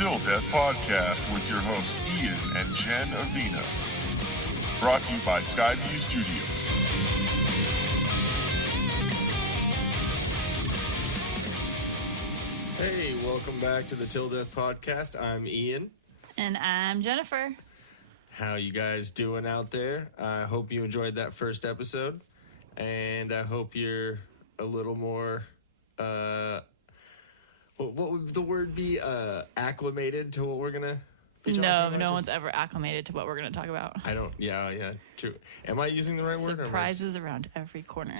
Till Death Podcast with your hosts Ian and Jen Avina. Brought to you by Skyview Studios. Hey, welcome back to the Till Death Podcast. I'm Ian. And I'm Jennifer. How you guys doing out there? I hope you enjoyed that first episode. And I hope you're a little more, what would the word be? Acclimated to what we're going to be talking about? No one's ever acclimated to what we're going to talk about. Yeah, true. Am I using the right word? Surprises around every corner.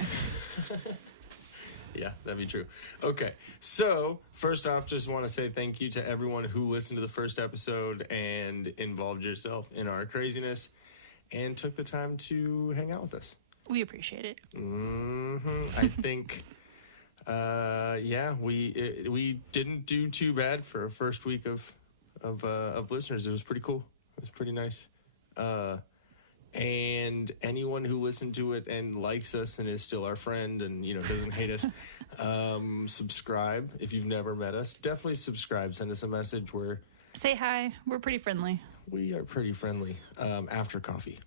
Yeah, that'd be true. Okay, so first off, just want to say thank you to everyone who listened to the first episode and involved yourself in our craziness and took the time to hang out with us. We appreciate it. I think, we didn't do too bad for a first week of listeners. It was pretty cool. It was pretty nice. And anyone who listened to it and likes us and is still our friend and, doesn't hate us, subscribe. If you've never met us, definitely subscribe. Send us a message. Say hi. We're pretty friendly. We are pretty friendly. After coffee.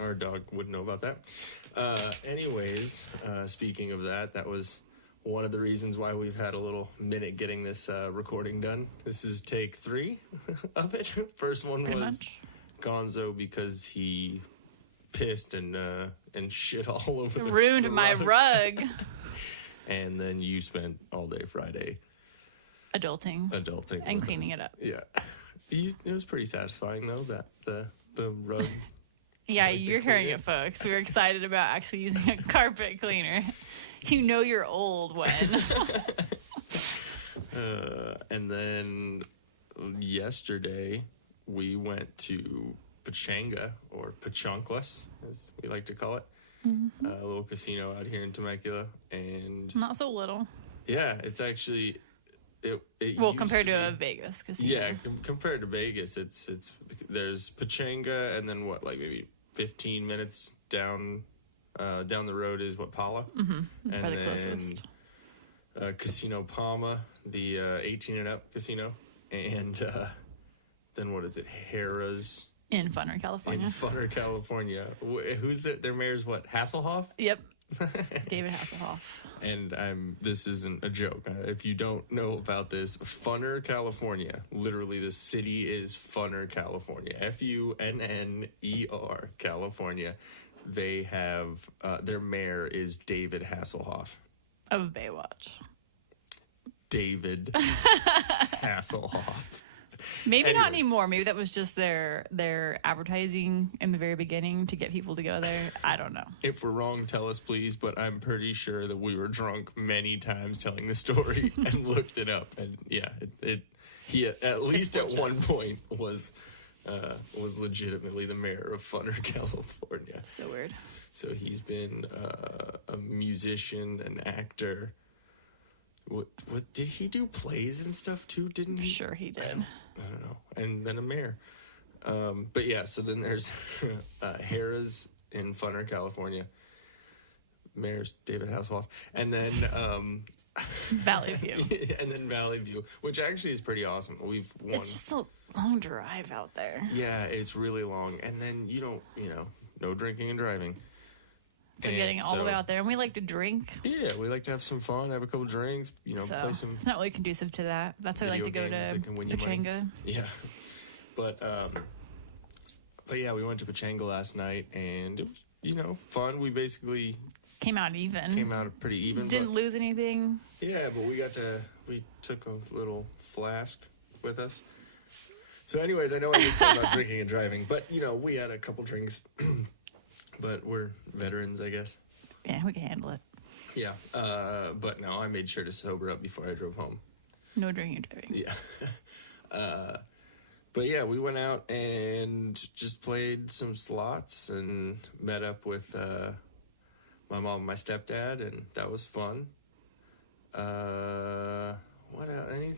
Our dog wouldn't know about that. Anyways, speaking of that was one of the reasons why we've had a little minute getting this recording done. This is take 3 of it. First one Pretty was much. Gonzo because he pissed and shit all over the Ruined my rug. And then you spent all day Friday Adulting. And cleaning it up. Yeah. It was pretty satisfying, though, that the rug... Yeah, you're hearing it, folks. We were excited about actually using a carpet cleaner. You know you're old when. And then yesterday we went to Pachanga, or Pachonklas, as we like to call it. Mm-hmm. A little casino out here in Temecula. And Not so little. yeah, it's actually... It Well, used compared to be, a Vegas casino. Yeah, compared to Vegas, it's there's Pachanga, and then maybe 15 minutes down the road is Pala. Mm-hmm. It's and probably the then, closest. Casino Palma, the 18 and up casino, and then what is it? Harrah's In Funner, California. in Funner, California. Who's their mayor's Hasselhoff? Yep. David Hasselhoff. And this isn't a joke. If you don't know about this, Funner, California. Literally, the city is Funner, California. Funner, California. They have their mayor is David Hasselhoff. Of Baywatch. David Hasselhoff. Maybe Anyways. not anymore. Maybe that was just their advertising in the very beginning to get people to go there. I don't know. If we're wrong, tell us, please. But I'm pretty sure that we were drunk many times telling the story and looked it up. And yeah, he at least at one point was legitimately the mayor of Funner, California. So weird. So he's been a musician, an actor. What did he do? Plays and stuff too, didn't he? Sure he did. I don't know. And then a mayor. But yeah, so then there's Harrah's in Funner, California. Mayor's David Hasselhoff. And then Valley View. and then Valley View, which actually is pretty awesome. We've won. It's just a long drive out there. Yeah, it's really long. And then no drinking and driving. So getting all the way out there, and we like to drink. Yeah, we like to have some fun, have a couple drinks, So play some. it's not really conducive to that. That's why we like to go video games that to can win you money. Pachanga. Yeah, but yeah, we went to Pachanga last night, and it was fun. We basically Came out even. pretty even. Didn't lose anything. Yeah, but we took a little flask with us. So, anyways, I know I just talking about drinking and driving, but we had a couple drinks. But we're veterans, I guess. Yeah, we can handle it. Yeah, but no, I made sure to sober up before I drove home. No drinking and driving. Yeah. But yeah, we went out and just played some slots and met up with my mom and my stepdad, and that was fun. What else?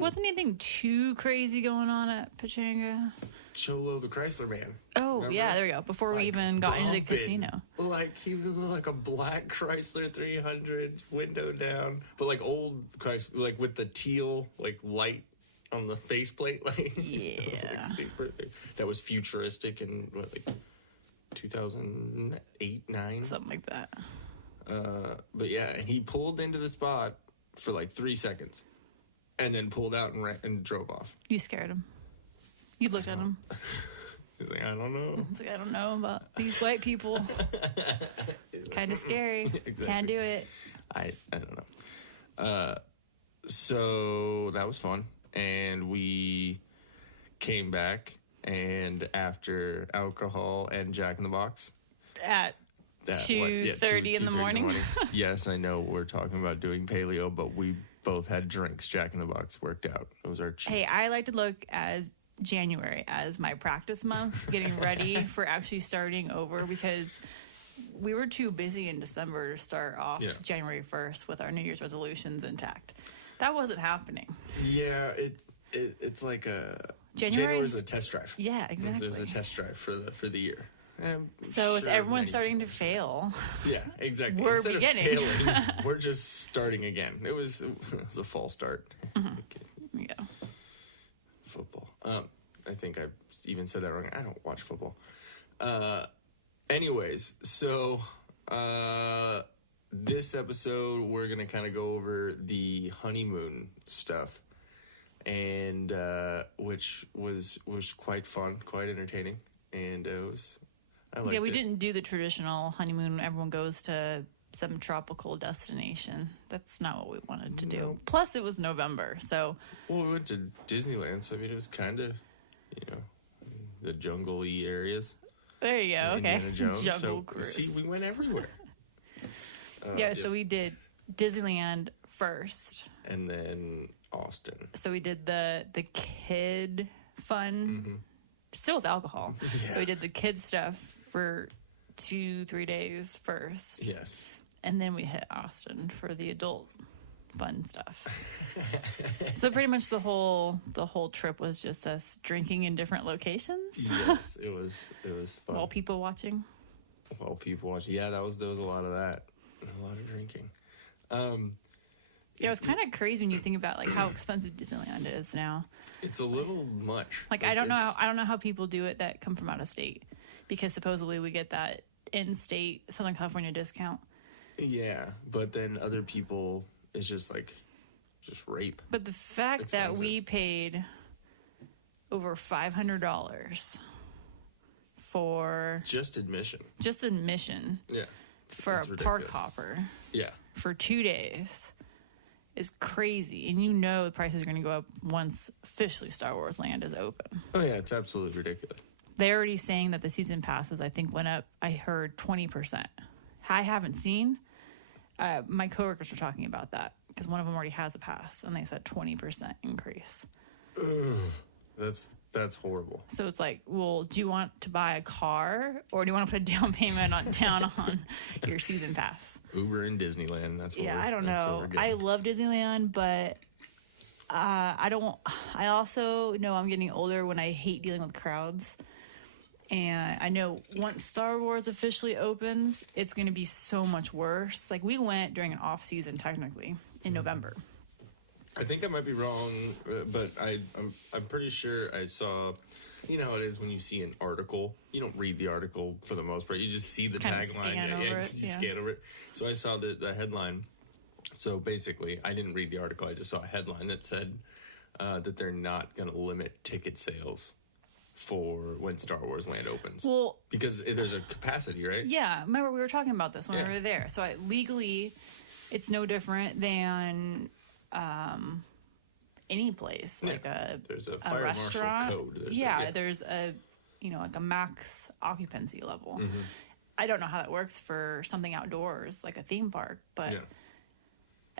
Wasn't anything too crazy going on at Pachanga? Cholo the Chrysler Man. Oh, Remember? yeah, there we go. Before we even got into the bumping. casino. Like, he was like a black Chrysler 300, window down. But, like, old Chrysler, like, with the teal, like, light on the faceplate. Like, Yeah. like, super, that was futuristic in, what, like, 2008, 9? Something like that. But, yeah, and he pulled into the spot for, like, 3 seconds. And then pulled out and drove off. You scared him. You looked at him. He's like, I don't know. He's like, I don't know about these white people. It's kind of scary. Exactly. Can't do it. I don't know. So that was fun. And we came back, and after alcohol and Jack in the Box. At 2:30 in the morning. Yes, I know we're talking about doing paleo, but we both had drinks. Jack in the Box worked out. It was our cheat. Hey, I like to look as January as my practice month, getting ready for actually starting over, because we were too busy in December to start off January 1st with our New Year's resolutions intact. That wasn't happening. Yeah, it's like a January is a test drive. Yeah, exactly. There's a test drive for the year. So is everyone starting to fail? Yeah, exactly. We're Instead beginning. of failing, we're just starting again. It was a false start. Mm-hmm. Yeah. Football. I think I even said that wrong. I don't watch football. Anyways, so this episode we're gonna kind of go over the honeymoon stuff, and which was quite fun, quite entertaining, and it was. Yeah, we didn't do the traditional honeymoon. Everyone goes to some tropical destination. That's not what we wanted to do. Plus, it was November, so. Well, we went to Disneyland, so I mean, it was kind of, the jungle-y areas. There you go. Okay. Indiana Jones. Jungle So, cruise. see, we went everywhere. So we did Disneyland first, and then Austin. So we did the kid fun, still with alcohol. Yeah. So we did the kid stuff for 2-3 days first. Yes. And then we hit Austin for the adult fun stuff. So pretty much the whole trip was just us drinking in different locations. Yes, it was fun. While people watching. Yeah, there was a lot of that. A lot of drinking. Yeah, it was kind of crazy when you think about like how expensive Disneyland is now. It's a little much. Like I don't know how people do it that come from out of state, because supposedly we get that in-state Southern California discount. Yeah, but then other people, it's just rape. But the fact that we paid over $500 for just admission. Yeah. For a park hopper. Yeah. For 2 days is crazy. And the prices are going to go up once officially Star Wars Land is open. Oh, yeah, it's absolutely ridiculous. They're already saying that the season passes, I think, went up, I heard 20%. I haven't seen. My coworkers were talking about that because one of them already has a pass, and they said 20% increase. Ugh, that's horrible. So it's like, well, do you want to buy a car, or do you want to put a down payment down on your season pass? Uber in Disneyland. I don't know. I love Disneyland, but I also know I'm getting older when I hate dealing with crowds. And I know once Star Wars officially opens, it's going to be so much worse. Like, we went during an off season, technically, in November. I think I might be wrong, but I'm pretty sure I saw. You know how it is when you see an article. You don't read the article for the most part. You just see the tagline. Scan over it. So I saw the headline. So basically, I didn't read the article. I just saw a headline that said that they're not going to limit ticket sales for when Star Wars Land opens. Well, because there's a capacity, right? Yeah. Remember, we were talking about this when we were there. So legally, it's no different than any place, like there's a fire restaurant code. There's a like a max occupancy level. I don't know how that works for something outdoors like a theme park, but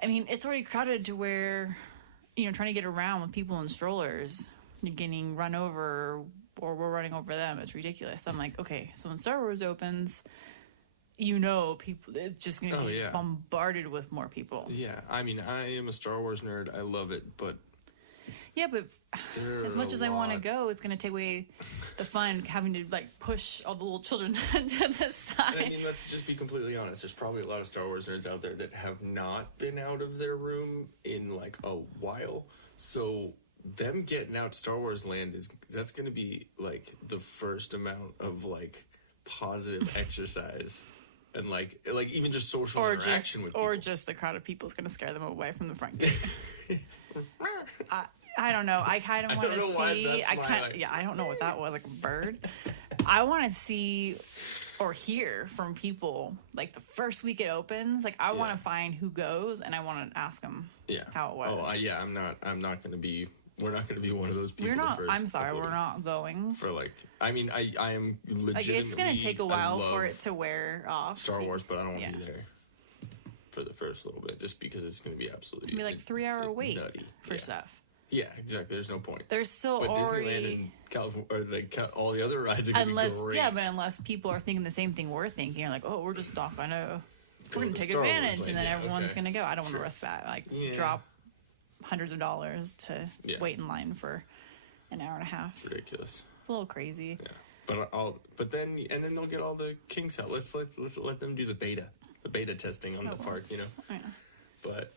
I mean, it's already crowded to where trying to get around with people in strollers, you're getting run over or we're running over them. It's ridiculous. I'm like, okay, so when Star Wars opens, people, it's just going to be yeah. bombarded with more people. Yeah, I mean, I am a Star Wars nerd. I love it, but Yeah, but as much as I want to lot. go, it's going to take away the fun having to like push all the little children to the side. I mean, let's just be completely honest. There's probably a lot of Star Wars nerds out there that have not been out of their room in like a while. So them getting out Star Wars Land that's going to be like the first amount of like positive exercise and like even just social interaction with people. Or just the crowd of people is going to scare them away from the front gate. I don't know. I kind of want to see. I don't know what that was, like a bird. I want to see or hear from people like the first week it opens. Like I want to find who goes and I want to ask them how it was. Oh yeah, I'm not going to be. We're not going to be one of those people. We're not. The first I'm sorry, we're days. not going. For like, I mean, I am legitimately. Like it's going to take a while for it to wear off. Star Wars, but I don't want to be there for the first little bit, just because it's going to be absolutely. It's going to be like 3-hour wait nutty for stuff. Yeah, exactly. There's no point. There's still but already Disneyland and California, or all the other rides are going to be great. Yeah, but unless people are thinking the same thing we're thinking, you're like, oh, we're just not going to. We're going to take advantage, and then everyone's going to go. I don't want to risk that. Like drop hundreds of dollars to wait in line for an hour and a half. Ridiculous. It's a little crazy. Yeah, but then they'll get all the kinks out. Let's let them do the beta testing on the park, you know. Yeah. But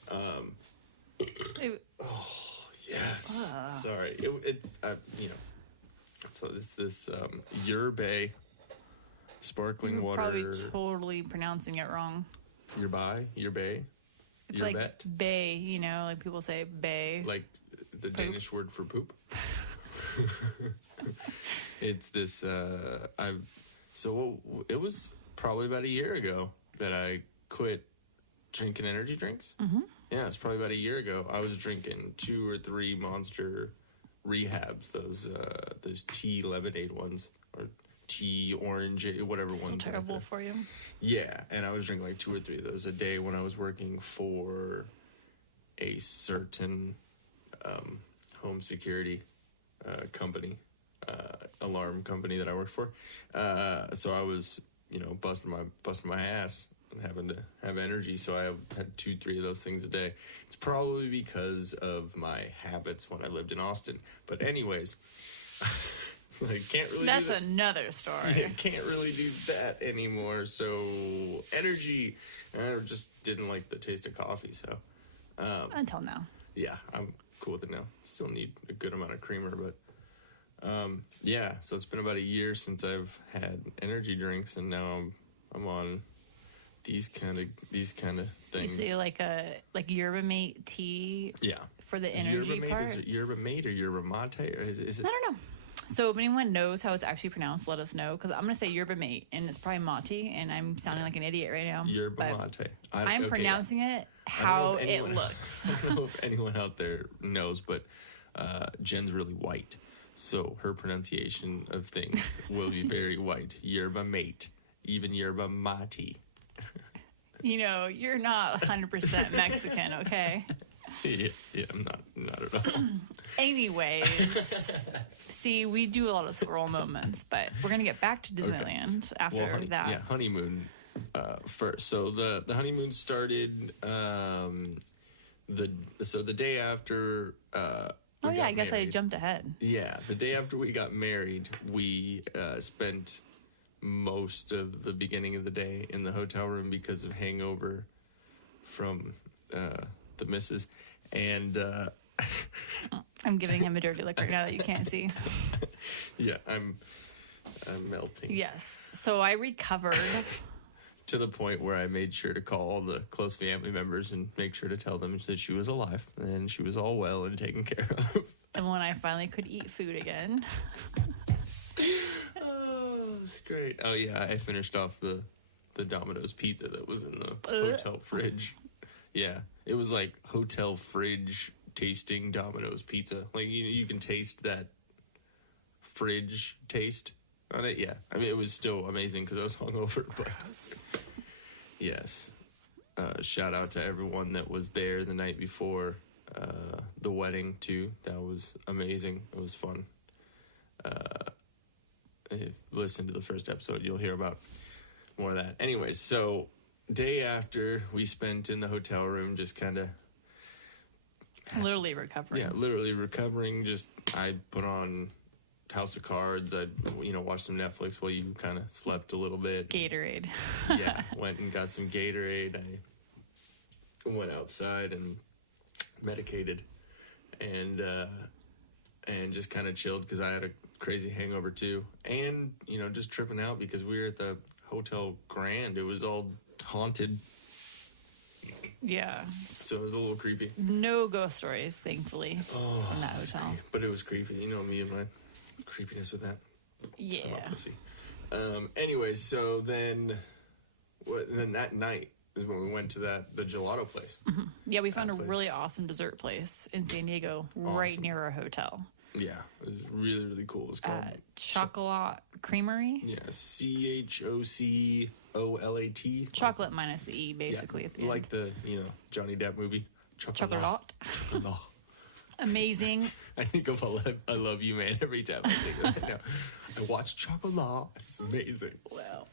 yes. Sorry. It's you know. So it's this yerba sparkling You're water. Probably totally pronouncing it wrong. Yerba. It's Yerbet? like bay, you know, like people say bay. Like the Danish word for poop. It's this. It was probably about a year ago that I quit drinking energy drinks. Mm-hmm. Yeah, it's probably about a year ago. I was drinking 2 or 3 Monster Rehabs, those tea lemonade ones, or tea orange, whatever so ones. Terrible for you. Yeah, and I was drinking like 2 or 3 of those a day when I was working for a certain home security company, alarm company that I worked for. So I was, busting my ass and having to have energy. So I had 2-3 of those things a day. It's probably because of my habits when I lived in Austin. But anyways, I can't really. That's another story. Yeah, can't really do that anymore. So energy, I just didn't like the taste of coffee. So until now. Yeah, I'm cool with it now. Still need a good amount of creamer, but yeah. So it's been about a year since I've had energy drinks, and now I'm on these kind of things. You say like yerba mate tea. Yeah. For the energy part. Is it yerba mate or yerba mate, or is it? I don't know. So if anyone knows how it's actually pronounced, let us know, because I'm going to say yerba mate, and it's probably mate, and I'm sounding like an idiot right now. Yerba mate. I'm pronouncing it how it looks. I don't know if anyone out there knows, but Jen's really white, so her pronunciation of things will be very white. Yerba mate, even yerba mate. You're not 100% Mexican, okay? Yeah, I'm not at all. Anyways, see, we do a lot of squirrel moments, but we're gonna get back to Disneyland after that. Yeah, honeymoon first. So the honeymoon started the day after. I guess I jumped ahead. Yeah, the day after we got married, we spent most of the beginning of the day in the hotel room because of hangover from the missus, and I'm giving him a dirty look right now that you can't see. Yeah, I'm melting. Yes, so I recovered to the point where I made sure to call all the close family members and make sure to tell them that she was alive and she was all well and taken care of. And when I finally could eat food again. Oh, that's great. Oh yeah, I finished off the Domino's pizza that was in the hotel fridge. Yeah, it was like hotel fridge tasting Domino's pizza. Like you can taste that fridge taste on it. Yeah, I mean it was still amazing because I was hungover. But yes, shout out to everyone that was there the night before the wedding too. That was amazing. It was fun. If you listen to the first episode, you'll hear about more of that. Anyways, so day after we spent in the hotel room, just kind of Literally recovering. yeah, literally recovering. Just I put on House of Cards. I'd watch some Netflix while you kind of slept a little bit. Gatorade. Yeah, went and got some Gatorade. I went outside and medicated, and just kind of chilled because I had a crazy hangover too, and just tripping out because we were at the Hotel Grand. It was all haunted, Yeah. so it was a little creepy. No ghost stories, thankfully, from that hotel. But it was creepy. You know me and my creepiness with that. Yeah. I'm a pussy. Anyways, so then that night is when we went to the gelato place. Yeah, we found a place. really awesome dessert place in San Diego, right Awesome. near our hotel. Yeah, it was really, really cool. It was called Chocolat Creamery. yeah, CHOCOLAT. Chocolate minus the E, basically, at the like end. the Johnny Depp movie. Chocolat. Chocolat. Amazing. I think of I Love You Man every time I think of it now. I watch Chocolat. It's amazing. Well,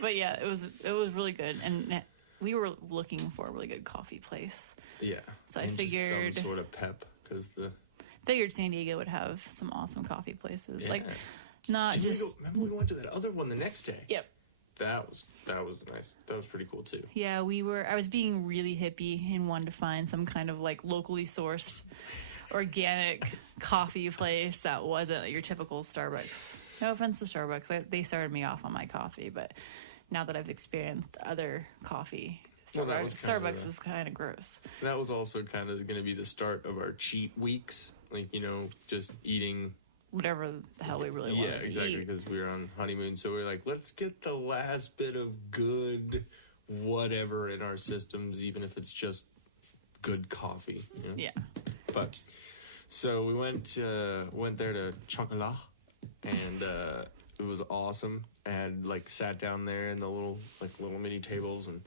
but yeah, it was really good, and we were looking for a really good coffee place. Yeah. So I And just figured- some sort of pep because Figured San Diego would have some awesome coffee places, Yeah. like not Didn't just. remember we went to that other one the next day. Yep. That was nice. That was pretty cool too. Yeah, I was being really hippie and wanted to find some kind of like locally sourced, organic coffee place that wasn't like your typical Starbucks. No offense to Starbucks, they started me off on my coffee, but now that I've experienced other coffee, Well, that was kinda Starbucks is kind of gross. That was also kind of going to be the start of our cheat weeks. Like, just eating. Whatever the hell we really wanted to exactly, eat. because we were on honeymoon. So we were like, let's get the last bit of good whatever in our systems, even if it's just good coffee. Yeah. But so we went there to Chocolat, and it was awesome. And sat down there in the little mini tables, and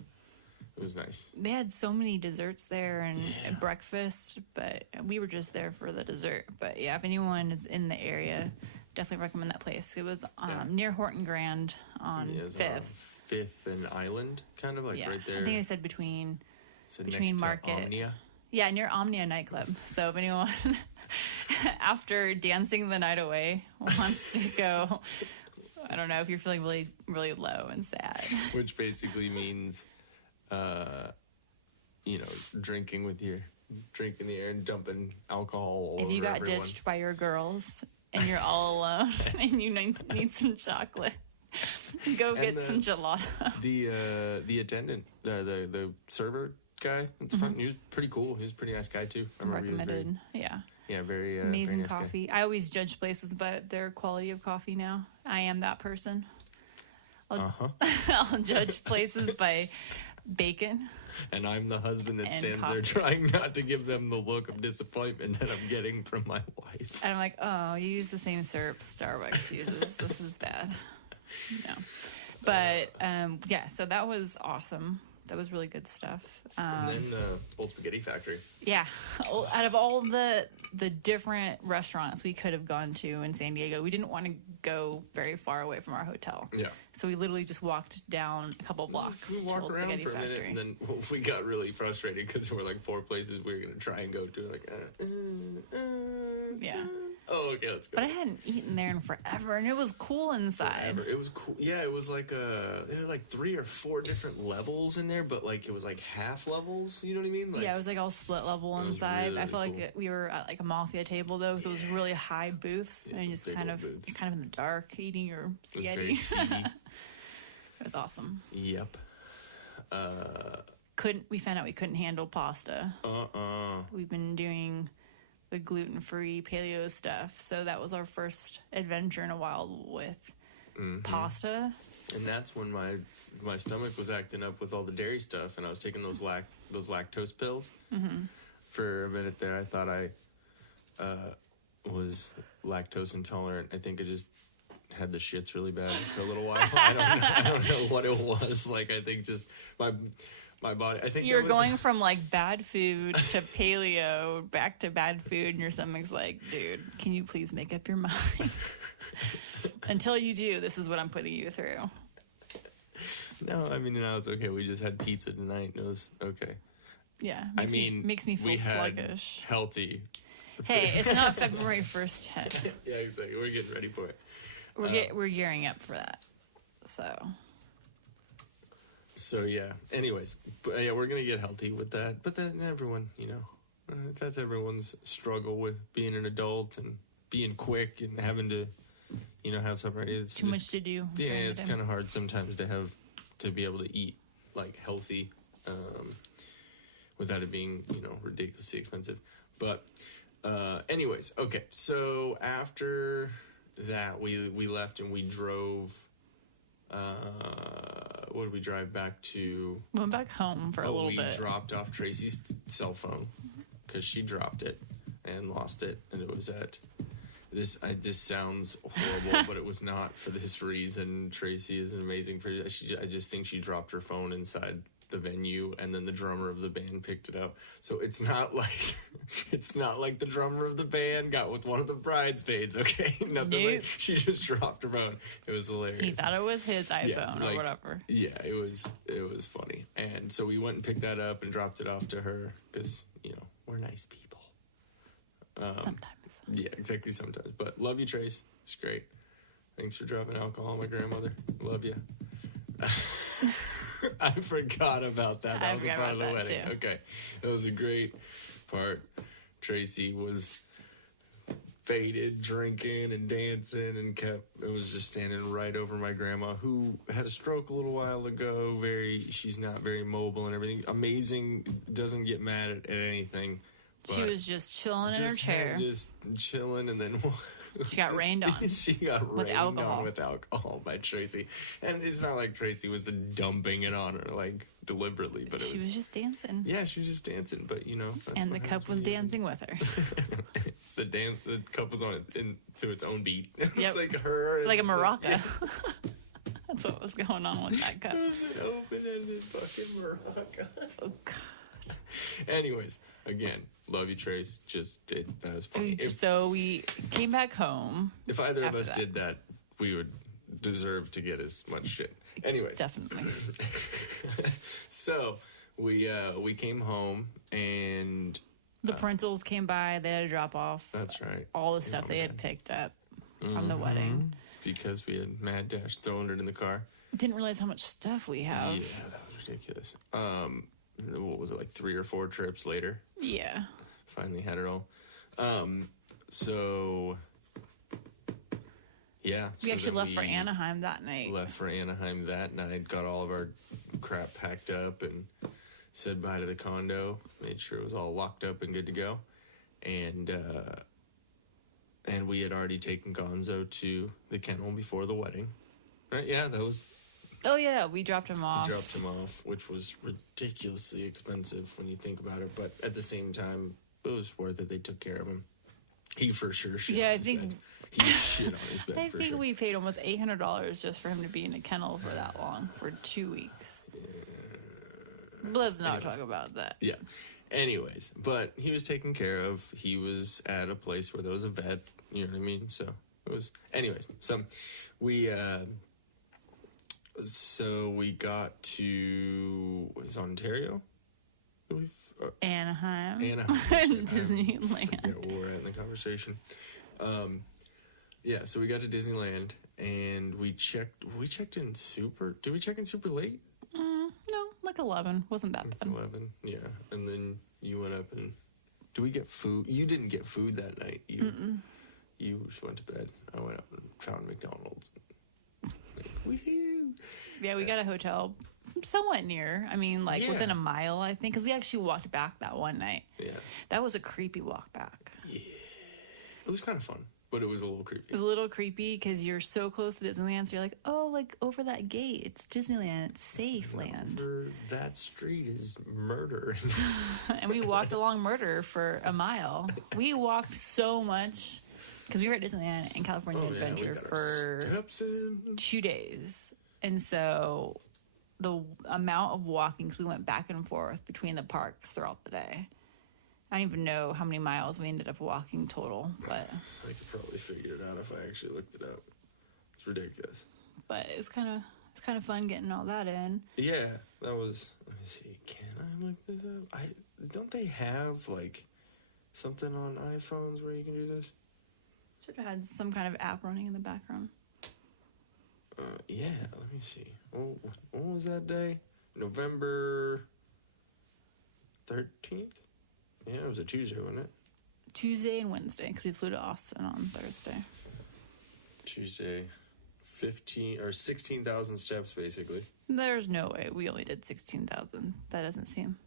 it was nice. They had so many desserts there and breakfast, but we were just there for the dessert. But yeah, if anyone is in the area, definitely recommend that place. It was near Horton Grand on Yeah, it was 5th. 5th and Island, kind of Yeah, right there. I think they said between So between next to Market. Omnia. Yeah, near Omnia nightclub. So if anyone after dancing the night away wants to go, I don't know, if you're feeling really, really low and sad. Which basically means, drinking with your drink in the air and dumping alcohol all If you over got everyone. ditched by your girls and you're all alone and you need some chocolate, go And get some gelato. The attendant, the server guy at the front, he was pretty cool. He was a pretty nice guy too. I remember he was Recommended. Yeah. very Amazing very nice guy. coffee. I always judge places by their quality of coffee now. I am that person. I'll judge places by bacon. And I'm the husband that And stands coffee. there trying not to give them the look of disappointment that I'm getting from my wife. And I'm like, oh, you use the same syrup Starbucks uses. This is bad. No. But yeah, so that was awesome. That was really good stuff. And then Old Spaghetti Factory. Yeah. Out of all the different restaurants we could have gone to in San Diego, we didn't want to go very far away from our hotel. Yeah. So we literally just walked down a couple blocks We to walked Old around Spaghetti for a minute, Factory. and then we got really frustrated because there were 4 places we were going to try and go to. Yeah. Oh, okay, let's go. But I hadn't eaten there in forever, and it was cool inside. It was cool. Yeah, it was they had 3 or 4 different levels in there, but it was half levels. You know what I mean? Yeah, it was all split level was inside. really, I felt really like we were at a mafia table though, so it was really high booths, Yeah, and just big kind old of booths. in the dark eating your It was spaghetti. very seedy. It was awesome. Yep. We found out we couldn't handle pasta. We've been doing the gluten-free paleo stuff, so that was our first adventure in a while with pasta. And that's when my stomach was acting up with all the dairy stuff, and I was taking those lactose pills. For a minute there, I thought I was lactose intolerant. I think I just had the shits really bad for a little while. I don't know what it was. I think just my body. I think You're that was- going from bad food to paleo back to bad food, and your stomach's like, dude, can you please make up your mind? Until you do, this is what I'm putting you through. No, I mean, no, it's okay. We just had pizza tonight. And it was okay. Yeah. Makes me feel we had sluggish. Healthy. Hey, it's not February 1st yet. Yeah, exactly. We're getting ready for it. We're gearing up for that. So yeah. Anyways, but yeah, we're gonna get healthy with that. But then everyone, that's everyone's struggle with being an adult and being quick and having to, have something ready. It's too much to do. Yeah, it's kind of hard sometimes to be able to eat like healthy, without it being ridiculously expensive. But anyways, okay. So after that, we left and we drove. What did we drive back to? Went back home for a little bit. We dropped off Tracy's cell phone because she dropped it and lost it, and it was at this. This sounds horrible, but it was not for this reason. Tracy is an amazing person. I just think she dropped her phone inside the venue, and then the drummer of the band picked it up. So it's not like the drummer of the band got with one of the bridesmaids. Okay, nothing. Nope. Like, she just dropped her phone. It was hilarious. He thought it was his iPhone or whatever. Yeah, it was funny. And so we went and picked that up and dropped it off to her because we're nice people. Sometimes. Yeah, exactly. Sometimes, but love you, Trace. It's great. Thanks for dropping alcohol on my grandmother. Love you. I forgot about that. That was a part of the wedding. Too. Okay. That was a great part. Tracy was faded, drinking and dancing, and it was just standing right over my grandma, who had a stroke a little while ago. She's not very mobile and everything. Amazing, doesn't get mad at anything. She was just chilling in her chair. Just chilling, and then she got rained on. She got with rained alcohol. on with alcohol by Tracy. And it's not like Tracy was dumping it on her, like, deliberately. But she was just dancing. Yeah, she was just dancing, but, that's and the cup was dancing with her. The cup was on to its own beat. Yep. It's like her. Like a maraca. That's what was going on with that cup. It was an open-ended fucking maraca. Oh, God. Anyways, again, love you, Trace. That was funny. So we came back home. If either of us did that, we would deserve to get as much shit. Anyways. Definitely. So we came home and the parentals came by. They had to drop off. That's right. All the stuff they had picked up from the wedding. Because we had mad dash throwing it in the car. Didn't realize how much stuff we have. Yeah, that was ridiculous. What was it, like 3 or 4 trips later? Yeah. Finally had it all. So yeah. We actually left for Anaheim that night. Got all of our crap packed up and said bye to the condo. Made sure it was all locked up and good to go. And we had already taken Gonzo to the kennel before the wedding. Right? Yeah, that was... Oh, yeah, we dropped him off. Which was ridiculously expensive when you think about it. But at the same time, it was worth it. They took care of him. He for sure shit on his bed. He shit on his bed, for sure. I think we paid almost $800 just for him to be in a kennel for that long, for 2 weeks. But let's not talk about that. Yeah. Anyways, but he was taken care of. He was at a place where there was a vet. You know what I mean? So it was... Anyways, so we got to... Was it Ontario? Anaheim. Disneyland. Yeah, we're in the conversation. Yeah, so we got to Disneyland and we checked in super... Did we check in super late? No, like 11. Wasn't that bad. 11, yeah. And then you went up and... Did we get food? You didn't get food that night. You just went to bed. I went up and found McDonald's. Woohoo! Yeah, we got a hotel somewhat near. I mean, within a mile, I think, because we actually walked back that one night. Yeah. That was a creepy walk back. Yeah. It was kind of fun, but it was a little creepy. It was a little creepy because you're so close to Disneyland, so you're like, oh, like over that gate, it's Disneyland, it's safe land. Over that street is murder. And we walked along murder for a mile. We walked so much. Because we were at Disneyland and California Adventure for 2 days. And so the amount of walkings we went back and forth between the parks throughout the day. I don't even know how many miles we ended up walking total, but... I could probably figure it out if I actually looked it up. It's ridiculous. But it was kind It's kind of fun getting all that in. Yeah, that was. Let me see. Can I look this up? Don't they have like something on iPhones where you can do this? Should have had some kind of app running in the background. Yeah. Let me see. Oh, what was that day? November 13th. Yeah, it was a Tuesday, wasn't it? Tuesday and Wednesday, because we flew to Austin on Thursday. Tuesday, 15 or 16,000 steps, basically. There's no way we only did 16,000. That doesn't seem.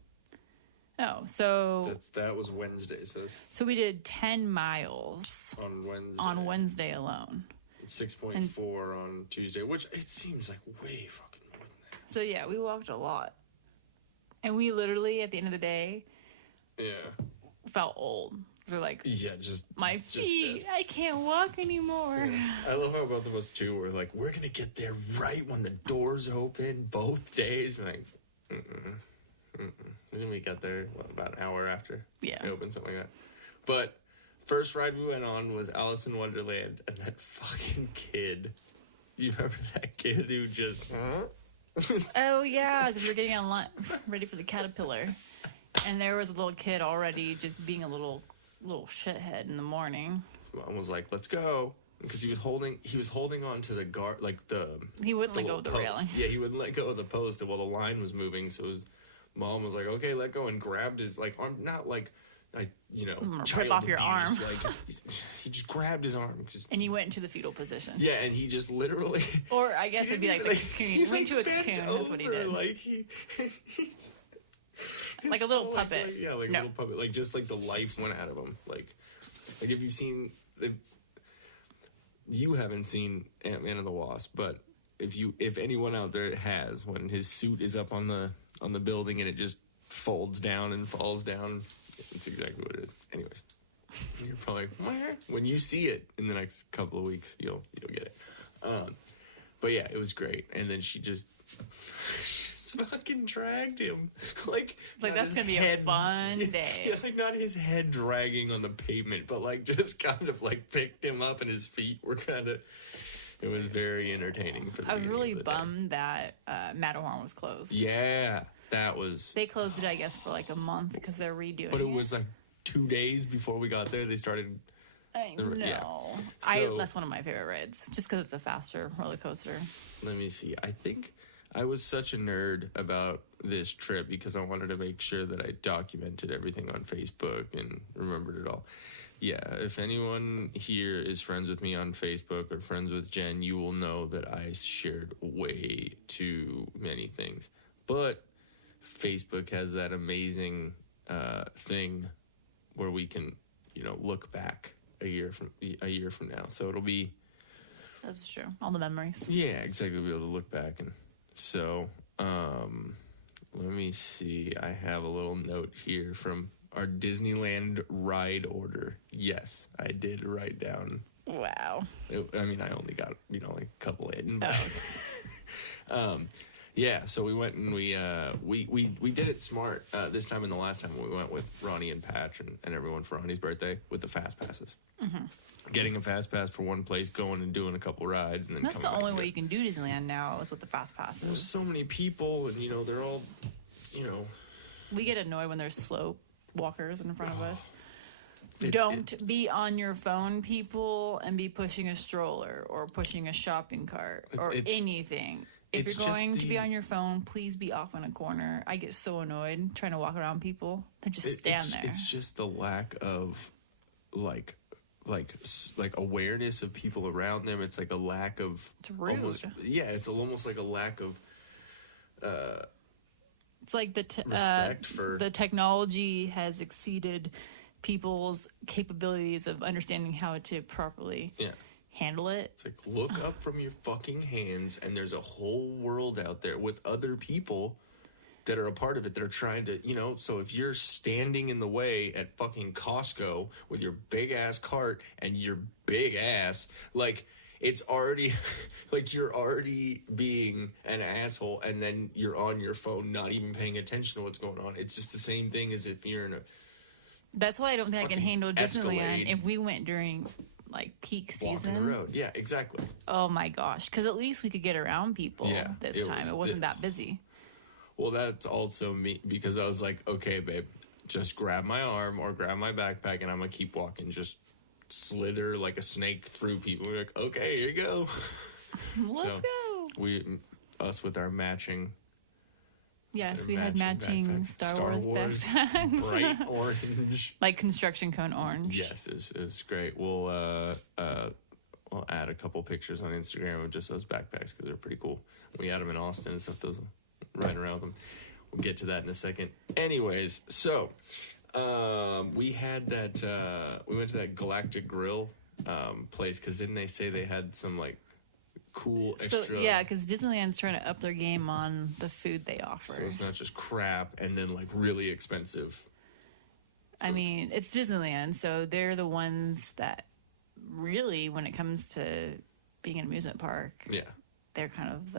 Oh, so that was Wednesday, says. So we did 10 miles on Wednesday alone. 6.4 on Tuesday, which it seems like way fucking more than that. So yeah, we walked a lot, and we literally at the end of the day, felt old. They're like, just my feet, I can't walk anymore. Yeah. I love how both of us too were like, we're gonna get there right when the doors open both days. We're like, And then we got there about an hour after they opened, something like that. But first ride we went on was Alice in Wonderland, and that fucking kid. You remember that kid who just? Oh yeah, because we're getting online, ready for the caterpillar, and there was a little kid already just being a little shithead in the morning. Mom was like, "Let's go," because he was holding on to the guard, like he wouldn't let go of the railing. Yeah, he wouldn't let go of the post while the line was moving. So Mom was like, "Okay, let go," and grabbed his arm, not like. Rip off your arm. Like, he just grabbed his arm. And he went into the fetal position. Yeah, and he just literally... Or I guess it'd be like the cocoon. He went to a cocoon. That's what he did. Like, like a little puppet. A little puppet. Like, just like the life went out of him. Like if you've seen... You haven't seen Ant-Man and the Wasp, but if anyone out there has, when his suit is up on the building and it just folds down and falls down... That's exactly what it is. Anyways, you're probably when you see it in the next couple of weeks, you'll get it. But yeah, it was great. And then she just fucking dragged him, like that's gonna be a fun day. Yeah, like not his head dragging on the pavement, but like just kind of like picked him up, and his feet were kind of. It was very entertaining. I was really bummed that Matterhorn was closed. Yeah. That was... They closed it, I guess, for like a month because they're redoing it. But it was like 2 days before we got there. They started... I know. Yeah. So, that's one of my favorite rides, just because it's a faster roller coaster. Let me see. I think I was such a nerd about this trip because I wanted to make sure that I documented everything on Facebook and remembered it all. Yeah, if anyone here is friends with me on Facebook or friends with Jen, you will know that I shared way too many things. But... Facebook has that amazing thing where we can, look back a year from now. So it'll be. That's true. All the memories. Yeah, exactly. We'll be able to look back, and so let me see. I have a little note here from our Disneyland ride order. Yes, I did write down. Wow. I only got like a couple in, but. Yeah, so we went and we did it smart this time, and the last time we went with Ronnie and Patch and everyone for Ronnie's birthday with the fast passes. Mm-hmm. Getting a fast pass for one place, going and doing a couple rides, and then that's the only way you can do Disneyland now is with the fast passes. There's so many people, and they're all, We get annoyed when there's slow walkers in front of us. Don't be on your phone, people, and be pushing a stroller or pushing a shopping cart or anything. If you're going to be on your phone, please be off in a corner. I get so annoyed trying to walk around people. They just stand there. It's just the lack of, like awareness of people around them. It's like a lack of... It's rude. It's almost like a lack of... it's like respect for... The technology has exceeded people's capabilities of understanding how to properly... handle it. It's like, look up from your fucking hands, and there's a whole world out there with other people that are a part of it that are trying to, so if you're standing in the way at fucking Costco with your big ass cart and your big ass, like, it's already, like, you're already being an asshole, and then you're on your phone not even paying attention to what's going on. It's just the same thing as if you're in a... That's why I don't think I can handle Disneyland if we went during... like peak walking season. the road. Yeah, exactly. Oh my gosh, because at least we could get around people Yeah, this time. It wasn't that busy. Well, that's also me, because I was like, okay, babe, just grab my arm or grab my backpack and I'm going to keep walking. Just slither like a snake through people. We're like, okay, here you go. Let's go. Us with our matching. Yes, we had matching backpacks. Star Wars backpacks. Bright backpacks. orange. Like construction cone orange. Yes, it's great. We'll add a couple pictures on Instagram of just those backpacks because they're pretty cool. We had them in Austin and stuff. Those riding around with them. We'll get to that in a second. Anyways, so we had that. We went to that Galactic Grill place because didn't they say they had some like cool extra? So yeah, because Disneyland's trying to up their game on the food they offer. So it's not just crap and then like really expensive. I mean, it's Disneyland, so they're the ones that really, when it comes to being an amusement park, they're kind of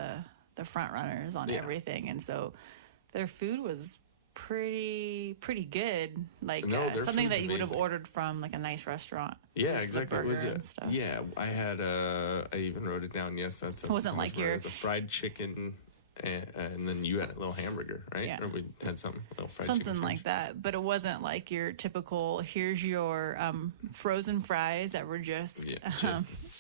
the front runners on everything, and so their food was pretty good, like something that you would have ordered from like a nice restaurant. Yeah, exactly. It was I had I even wrote it down. Yes, that's. It wasn't like it was a fried chicken, and then you had a little hamburger, right? Yeah. Or we had something fried something chicken like that, but it wasn't like your typical. Here's your frozen fries that were just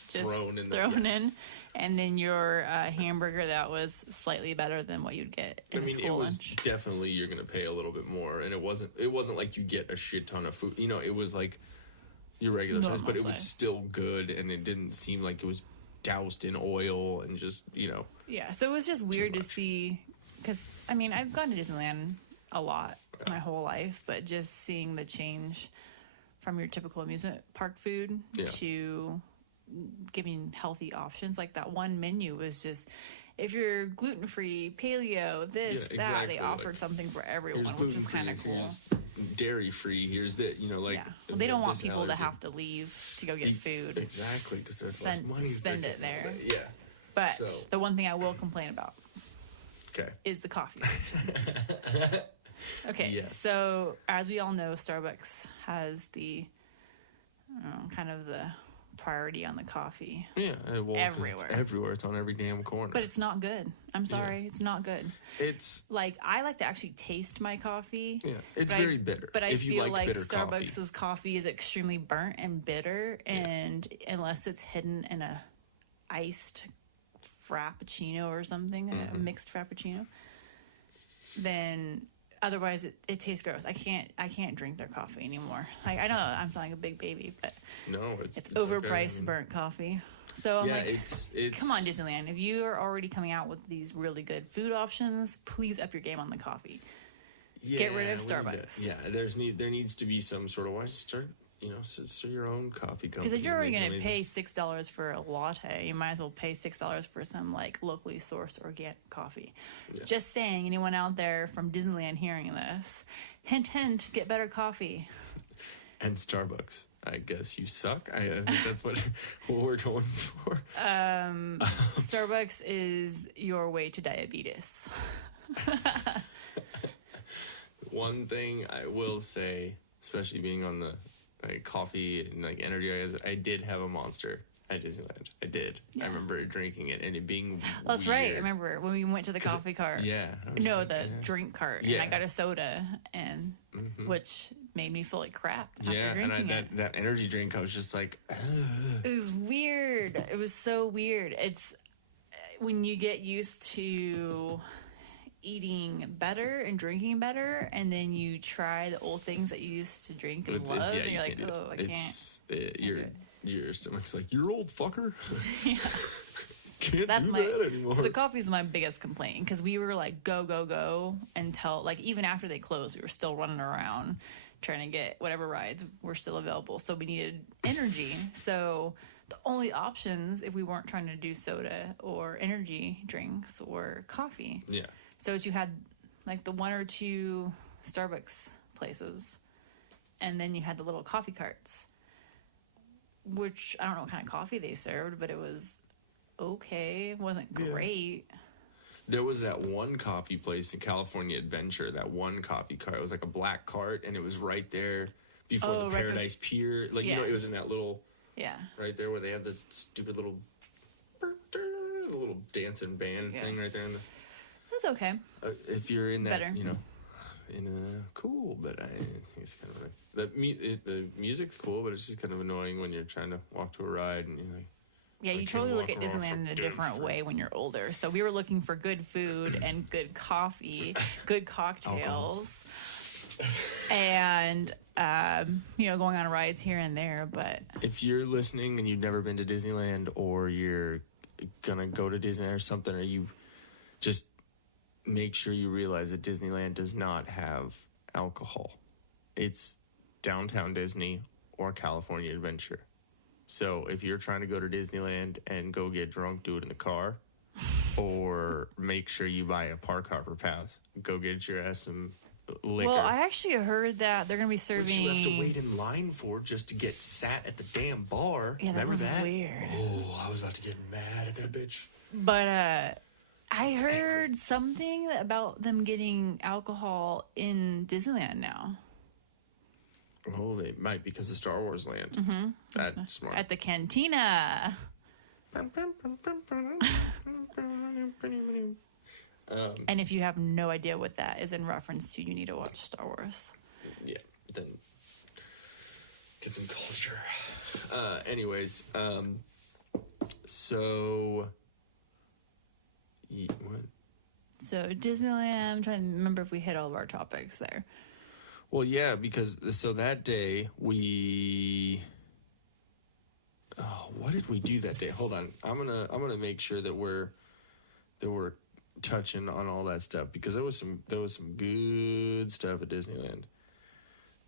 thrown in. And then your hamburger that was slightly better than what you'd get in a school lunch. Definitely you're gonna pay a little bit more, and it wasn't like you get a shit ton of food. You know, it was like your regular size, but it was still good, and it didn't seem like it was doused in oil and just Yeah, so it was just weird to see, because I mean I've gone to Disneyland a lot my whole life, but just seeing the change from your typical amusement park food to giving healthy options. Like that one menu was just, if you're gluten-free, paleo, that, they offered something for everyone, which was kind of cool. Dairy-free, here's that, Well, they don't want people to have to leave to go get food. Exactly, because there's less money. Spend it there. Yeah. But the one thing I will complain about is the coffee options. Okay, so as we all know, Starbucks has the kind of the priority on the coffee. Yeah, well, everywhere. It's everywhere. It's on every damn corner. But it's not good. I'm sorry, it's not good. It's like, I like to actually taste my coffee. Yeah, it's very bitter. But I feel like Starbucks' coffee is extremely burnt and bitter, and unless it's hidden in a iced frappuccino or something, a mixed frappuccino, then otherwise it tastes gross. I can't drink their coffee anymore. Like, I know I'm sounding like a big baby, but no, it's overpriced, okay. Burnt coffee. So I'm like, it's come on, Disneyland. If you are already coming out with these really good food options, please up your game on the coffee. Get rid of Starbucks. There needs to be some sort of, why start your own coffee company. Because if you're already going to pay $6 for a latte, you might as well pay $6 for some like locally sourced organic coffee. Yeah. Just saying, anyone out there from Disneyland hearing this, hint, hint, get better coffee. And Starbucks, I guess you suck. I think that's what we're going for. Starbucks is your way to diabetes. One thing I will say, especially being on the coffee and like energy, I did have a Monster at Disneyland. I did. Yeah. I remember drinking it and it being Oh, that's right. I remember when we went to the coffee cart. Yeah. No, the drink cart. And I got a soda, and which made me feel like crap after drinking it. That energy drink, I was just like, ugh. It was weird. It was so weird. It's when you get used to eating better and drinking better, and then you try the old things that you used to drink and love, and you're like, oh, I can't. Your stomach's like, you're old fucker. Yeah. Can't do that anymore. So the coffee's my biggest complaint, because we were like, go until, like, even after they closed, we were still running around trying to get whatever rides were still available. So we needed energy. So the only options, if we weren't trying to do soda or energy drinks, were coffee. Yeah. So as you had like the one or two Starbucks places, and then you had the little coffee carts, which I don't know what kind of coffee they served, but it was okay. It wasn't great. There was that one coffee place in California Adventure, that one coffee cart. It was like a black cart, and it was right there before the Paradise Pier. Like, it was in that little Yeah. Right there where they have the stupid little dancing band thing right there. That's okay. If you're in that, Better. you know, cool, but I think it's kind of the music's cool, but it's just kind of annoying when you're trying to walk to a ride and you're like. Yeah, you totally look at Disneyland in a different way when you're older. So we were looking for good food and good coffee, good cocktails, and you know, going on rides here and there. But if you're listening and you've never been to Disneyland, or you're gonna go to Disneyland or something, or you just make sure you realize that Disneyland does not have alcohol. It's Downtown Disney or California Adventure. So if you're trying to go to Disneyland and go get drunk, do it in the car, or make sure you buy a park hopper pass. Go get your ass some liquor. well, I actually heard that they're going to be serving. Which you have to wait in line for just to get sat at the damn bar. Yeah, that Remember was that? weird. Oh, I was about to get mad at that bitch. But I heard something about them getting alcohol in Disneyland now. Oh, they might because of Star Wars Land. Mm-hmm. That's smart. At the cantina. And if you have no idea what that is in reference to, you need to watch Star Wars. Yeah, then get some culture. Anyways, so what? So Disneyland, I'm trying to remember if we hit all of our topics there. Well, yeah, because so that day what did we do that day? Hold on, I'm gonna make sure that we're touching on all that stuff, because there was some good stuff at Disneyland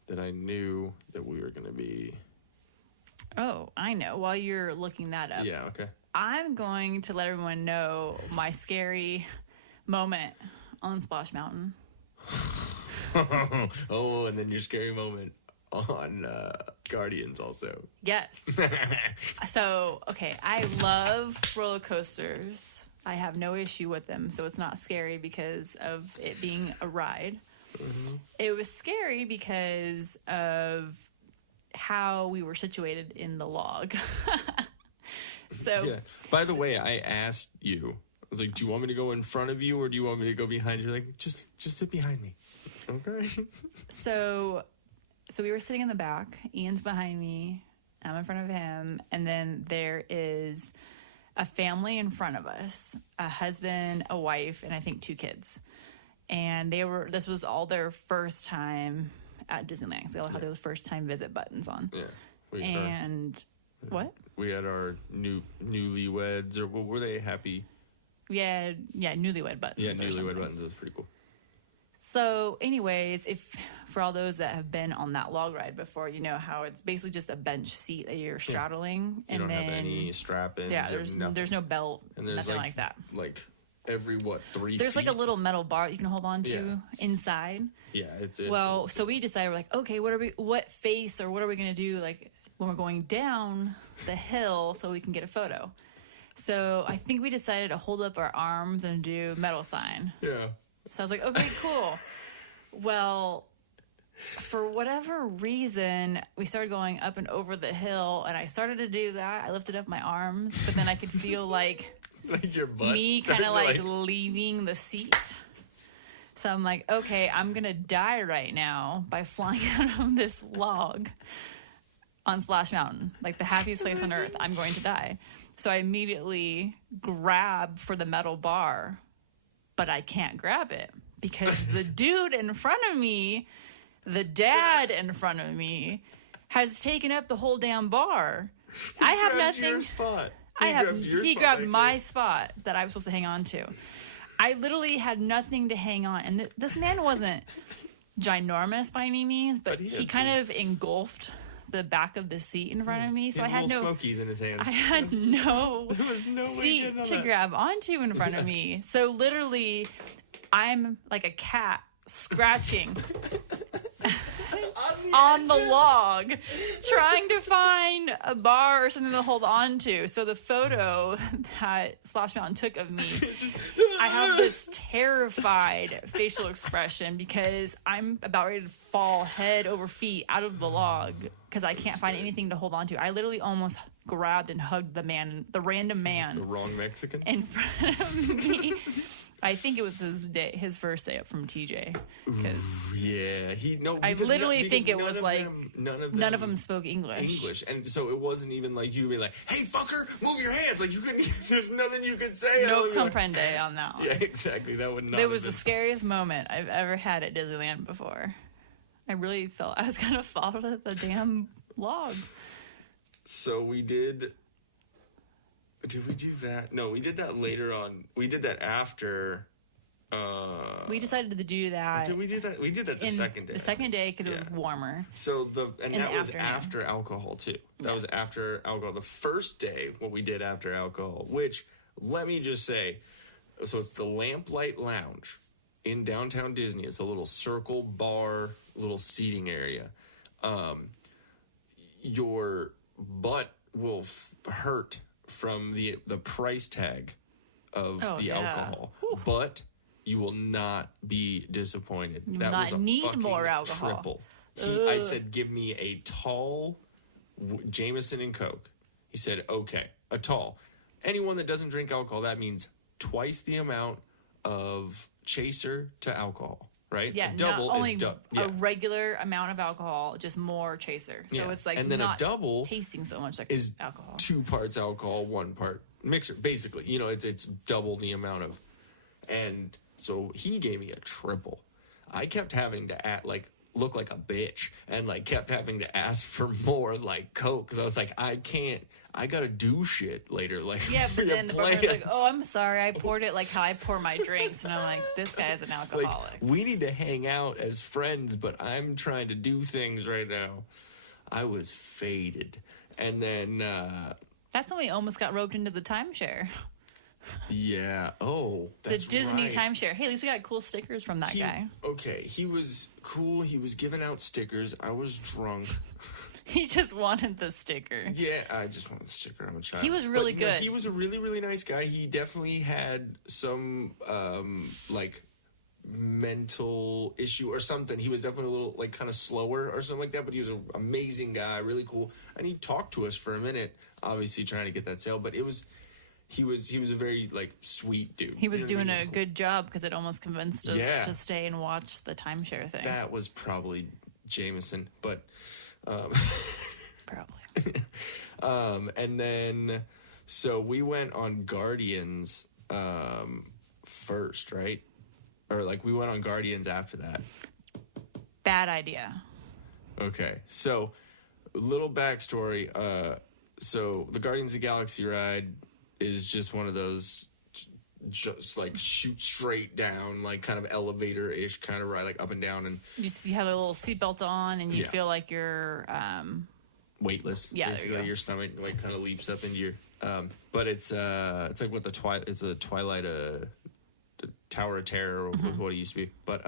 that I knew that we were gonna be. Oh, I know. While you're looking that up, Yeah. Okay. I'm going to let everyone know my scary moment on Splash Mountain. Oh, and then your scary moment on Guardians also. Yes. So, okay, I love roller coasters. I have no issue with them, so it's not scary because of it being a ride. Mm-hmm. It was scary because of how we were situated in the log. So, yeah. By the way, I asked you. I was like, "Do you want me to go in front of you, or do you want me to go behind you?" You're like, just sit behind me. Okay. So we were sitting in the back. Ian's behind me. I'm in front of him, and then there is a family in front of us, a husband, a wife, and I think 2 kids. And this was all their first time at Disneyland. So they all had their first time visit buttons on. Yeah. What? We had our newlyweds, or were they happy? We had, newlywed buttons. Yeah, newlywed buttons. That's pretty cool. So anyways, if for all those that have been on that log ride before, you know how it's basically just a bench seat that you're straddling. You don't have any strap-ins. Yeah, there's no belt, and there's nothing like that. Like every 3 there's feet? like a little metal bar you can hold on to inside. Yeah, it's so we decided, we're like, okay, what are we gonna do like when we're going down the hill so we can get a photo? So I think we decided to hold up our arms and do metal sign. Yeah. So I was like, okay, cool. Well, for whatever reason, we started going up and over the hill, and I started to do that. I lifted up my arms, but then I could feel like your butt me kind of like leaving the seat. So I'm like, okay, I'm going to die right now by flying out of this log on Splash Mountain, like the happiest place on earth. I'm going to die. So I immediately grab for the metal bar, but I can't grab it because the dude in front of me, the dad in front of me, has taken up the whole damn bar. I have nothing. Your spot. He grabbed my spot that I was supposed to hang on to. I literally had nothing to hang on, and this man wasn't ginormous by any means, but he kind of engulfed the back of the seat in front of me, so I had no smokies in his hands. I had no there was no seat to grab onto in front of me. So literally, I'm like a cat scratching on on the log, trying to find a bar or something to hold on to. So the photo that Splash Mountain took of me, I have this terrified facial expression because I'm about ready to fall head over feet out of the log because I can't find anything to hold on to. I literally almost grabbed and hugged the random man. The wrong Mexican? In front of me. I think it was his first day up from TJ. I literally think it was like none of them spoke English. And so it wasn't even like you'd be like, "Hey, fucker, move your hands!" Like you couldn't. There's nothing you could say. No comprende on that one. Yeah, exactly. That would not. It was the scariest moment I've ever had at Disneyland before. I really felt I was gonna fall to the damn log. So we did. Did we do that? No, we did that later on. We did that after. We decided to do that. Did we do that? We did that the second day. The second day because it was warmer. So that was after alcohol too. That was after alcohol. The first day, what we did after alcohol, which let me just say, so it's the Lamplight Lounge in downtown Disney. It's a little circle bar, little seating area. Your butt will hurt from the price tag of the alcohol, but you will not be disappointed. That was a need more alcohol. Triple. I said, give me a tall Jameson and Coke. He said, okay, a tall. Anyone that doesn't drink alcohol, that means twice the amount of chaser to alcohol. Right? Yeah, a double not only is a regular amount of alcohol, just more chaser. So it's like, and then not a double tasting so much like is alcohol. 2 parts alcohol, 1 part mixer. Basically, it's double the amount of. And so he gave me a triple. I kept having to look like a bitch and kept having to ask for more Coke because I was like, I gotta do shit later. But then the bartender's like, "Oh, I'm sorry, I poured it like how I pour my drinks," and I'm like, "This guy's an alcoholic." We need to hang out as friends, but I'm trying to do things right now. I was faded, and then that's when we almost got roped into the timeshare. Yeah. Oh, that's the Disney right. timeshare. Hey, at least we got cool stickers from that guy. Okay, he was cool. He was giving out stickers. I was drunk. He just wanted the sticker. Yeah, I just wanted the sticker. I'm a child. He was really good. He was a really, really nice guy. He definitely had some mental issue or something. He was definitely a little kind of slower or something like that. But he was an amazing guy, really cool, and he talked to us for a minute. Obviously, trying to get that sale, but it was. He was a very sweet dude. He was doing a good job because it almost convinced us to stay and watch the timeshare thing. That was probably Jameson, but probably. And then so we went on Guardians first, right? Or we went on Guardians after that. Bad idea. Okay, so little backstory. So the Guardians of the Galaxy ride is just one of those just shoot straight down, kind of elevator-ish kind of ride, up and down, and you have a little seatbelt on and you feel like you're weightless. Yeah, basically your stomach kind of leaps up into your but it's what it's a Twilight the Tower of Terror or what it used to be. But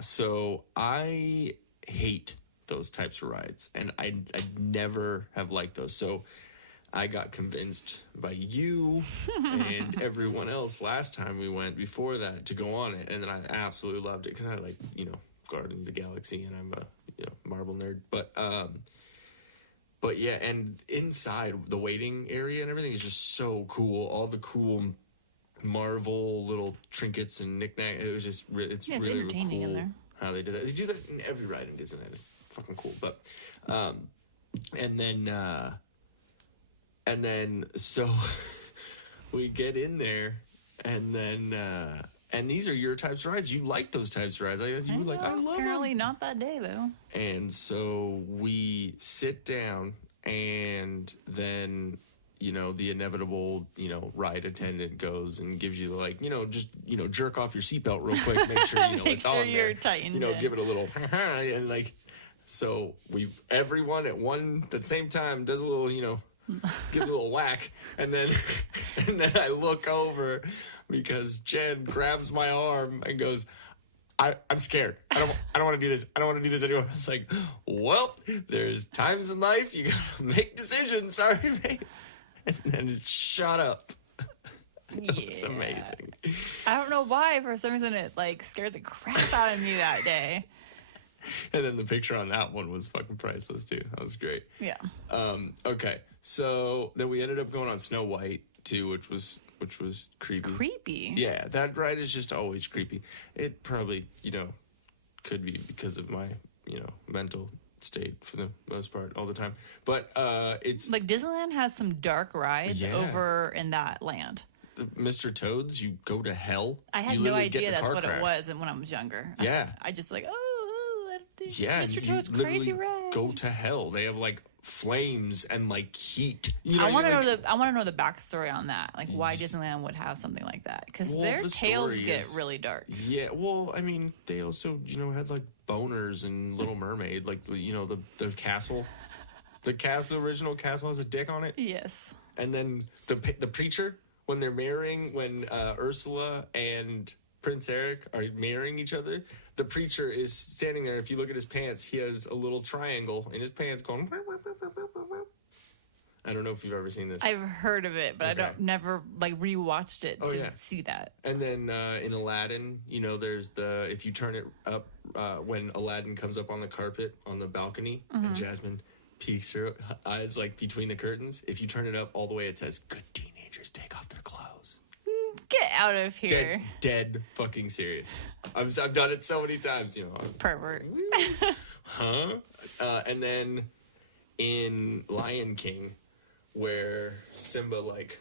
so I hate those types of rides, and I never have liked those. So I got convinced by you and everyone else last time we went before that to go on it, and then I absolutely loved it because I like Guardians of the Galaxy, and I'm a Marvel nerd. But yeah, and inside the waiting area and everything is just so cool. All the cool Marvel little trinkets and knickknacks. It was just it's really entertaining cool in there. How they did that. They do that in every ride in Disneyland. It's fucking cool. But and then so we get in there, and then and these are your types of rides. You like those types of rides. I love them. Apparently not that day though. And so we sit down, and then the inevitable ride attendant goes and gives you just jerk off your seatbelt real quick, make sure make it's sure on you're there. tightened. Give it a little and so everyone at the same time does a little gives a little whack, and then I look over because Jen grabs my arm and goes, I'm scared. I don't want to do this. I don't want to do this anymore. I was like, well, there's times in life you gotta make decisions. Sorry, mate. And then shut up. It's amazing. I don't know why. For some reason, it like scared the crap out of me that day. And then the picture on that one was fucking priceless too. That was great. Yeah. Okay. So then we ended up going on Snow White too, which was creepy. Creepy. Yeah, that ride is just always creepy. It probably, could be because of my, mental state for the most part all the time. But it's like Disneyland has some dark rides over in that land. Mr. Toad's, you go to hell. I had no idea that's what it was when I was younger. Yeah. I just like, Mr. you Toad's crazy ride. Go to hell. They have like flames and like heat. I want to know the backstory on that. Like why Disneyland would have something like that, because their tales get really dark. Yeah, well, I mean, they also had like boners and Little Mermaid, like the castle. The original castle has a dick on it. Yes. And then the preacher, when they're marrying, when Ursula and Prince Eric are marrying each other, the preacher is standing there. If you look at his pants, he has a little triangle in his pants going. I don't know if you've ever seen this. I've heard of it, but I never like rewatched it to see that. And then in Aladdin, there's if you turn it up when Aladdin comes up on the carpet on the balcony and Jasmine peeks her eyes like between the curtains. If you turn it up all the way, it says, "Good teenagers take off their clothes." Get out of here. Dead fucking serious. I've done it so many times, Pervert. Huh? And then in Lion King, where Simba like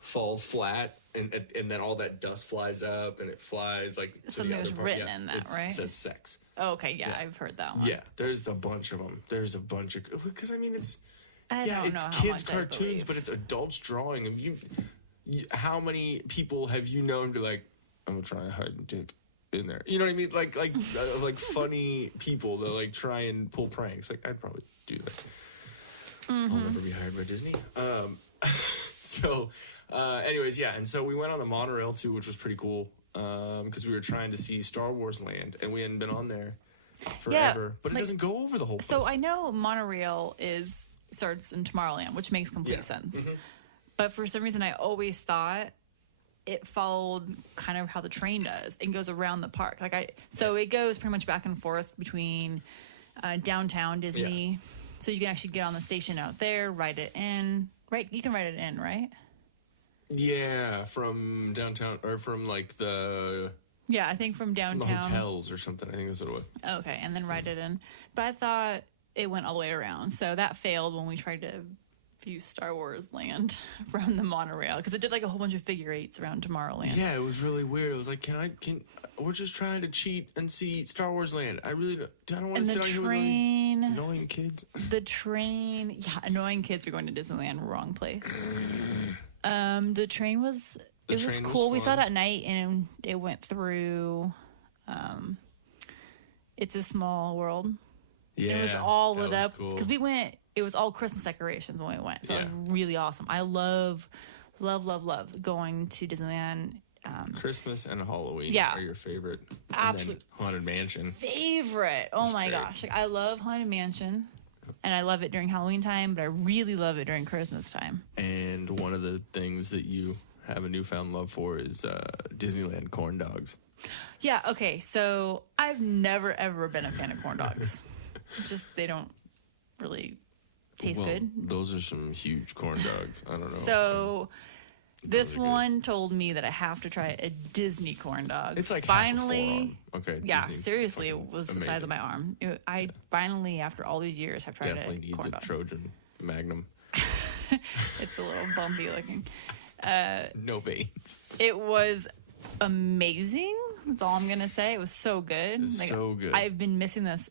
falls flat and then all that dust flies up and it flies like something was written in that, right? It says sex. Oh, okay, yeah, I've heard that one. Yeah, there's a bunch of them. There's a bunch of, because I mean it's know kids cartoons, but it's adults drawing them. How many people have you known be like, I'm gonna try and hide and dig in there? You know what I mean? Like funny people that like try and pull pranks. Like I'd probably do that. I'll never be hired by Disney. Anyways, yeah. And so we went on the monorail too, which was pretty cool. Because we were trying to see Star Wars Land, and we hadn't been on there forever. But it doesn't go over the whole place. So I know monorail starts in Tomorrowland, which makes complete sense. Mm-hmm. But for some reason, I always thought it followed kind of how the train does and goes around the park. So it goes pretty much back and forth between downtown Disney. Yeah. So you can actually get on the station out there, ride it in. Right? You can ride it in, right? Yeah, from downtown or from like the. Yeah, I think from downtown. From the hotels or something. I think that's what it was. Okay, and then ride it in. But I thought it went all the way around. So that failed when we tried to view Star Wars Land from the monorail, because it did like a whole bunch of figure eights around Tomorrowland. Yeah, it was really weird. It was like, we're just trying to cheat and see Star Wars Land. I don't want to sit on here with all these annoying kids. The train, annoying kids are going to Disneyland, wrong place. The train was cool. We saw it at night, and it went through It's a Small World. Yeah, it was all lit up because we went. It was all Christmas decorations when we went, so it was really awesome. I love going to Disneyland. Christmas and Halloween are your favorite. Absolutely. Haunted Mansion. Favorite. Oh my gosh. I love Haunted Mansion. And I love it during Halloween time, but I really love it during Christmas time. And one of the things that you have a newfound love for is Disneyland corn dogs. Yeah, okay. So I've never, ever been a fan of corn dogs. They don't really taste good. Those are some huge corn dogs. I don't know. So this one told me that I have to try a Disney corn dog. It's like finally. Okay. Yeah, Disney. seriously, it was the size of my arm. I finally, after all these years, have tried Definitely a corn needs dog. a Trojan Magnum. It's a little bumpy looking. No veins. It was amazing. That's all I'm gonna say. It was so good. So good. I've been missing this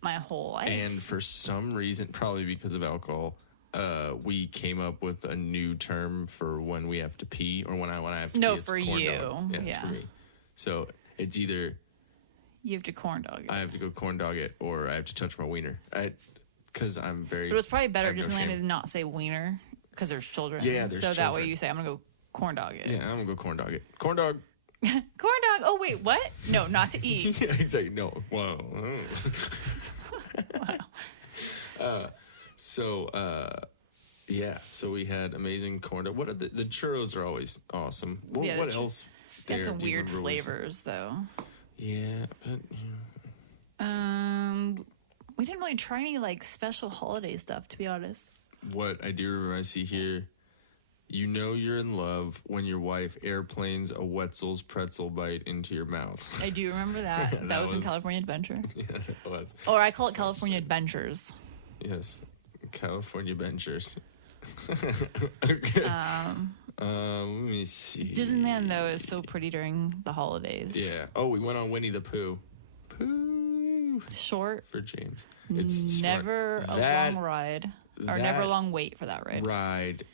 my whole life. And for some reason, probably because of alcohol, we came up with a new term for when we have to pee, or when I have to pee. No, it's for corn you. Dog. Yeah, it's for me. So it's either you have to corn dog it. I have to go corn dog it, or I have to touch my wiener. Because I'm very. But it was probably better Disneyland to not say wiener, because there's children. Yeah, there's so children. that way you say, I'm gonna go corn dog it. Yeah, I'm gonna go corn dog it. Corn dog. Corn dog. Oh wait, what? No, not to eat. Yeah, exactly. No. Wow. Wow. So we had amazing corn dog. What are the churros are always awesome. What, Yeah, what else? They had some do you weird remember was- flavors though. Yeah, but We didn't really try any like special holiday stuff, to be honest. what I do remember, I see here, you know you're in love when your wife airplanes a Wetzel's pretzel bite into your mouth. I do remember that. That that was in was- California Adventure. Yeah, that was. Or I call it California Adventures. Yes, California Ventures. Okay. Let me see. Disneyland though is so pretty during the holidays. Yeah. Oh, we went on Winnie the Pooh. Pooh It's short. for James. It's Never smart. a That long ride. Or never a long wait for that ride. ride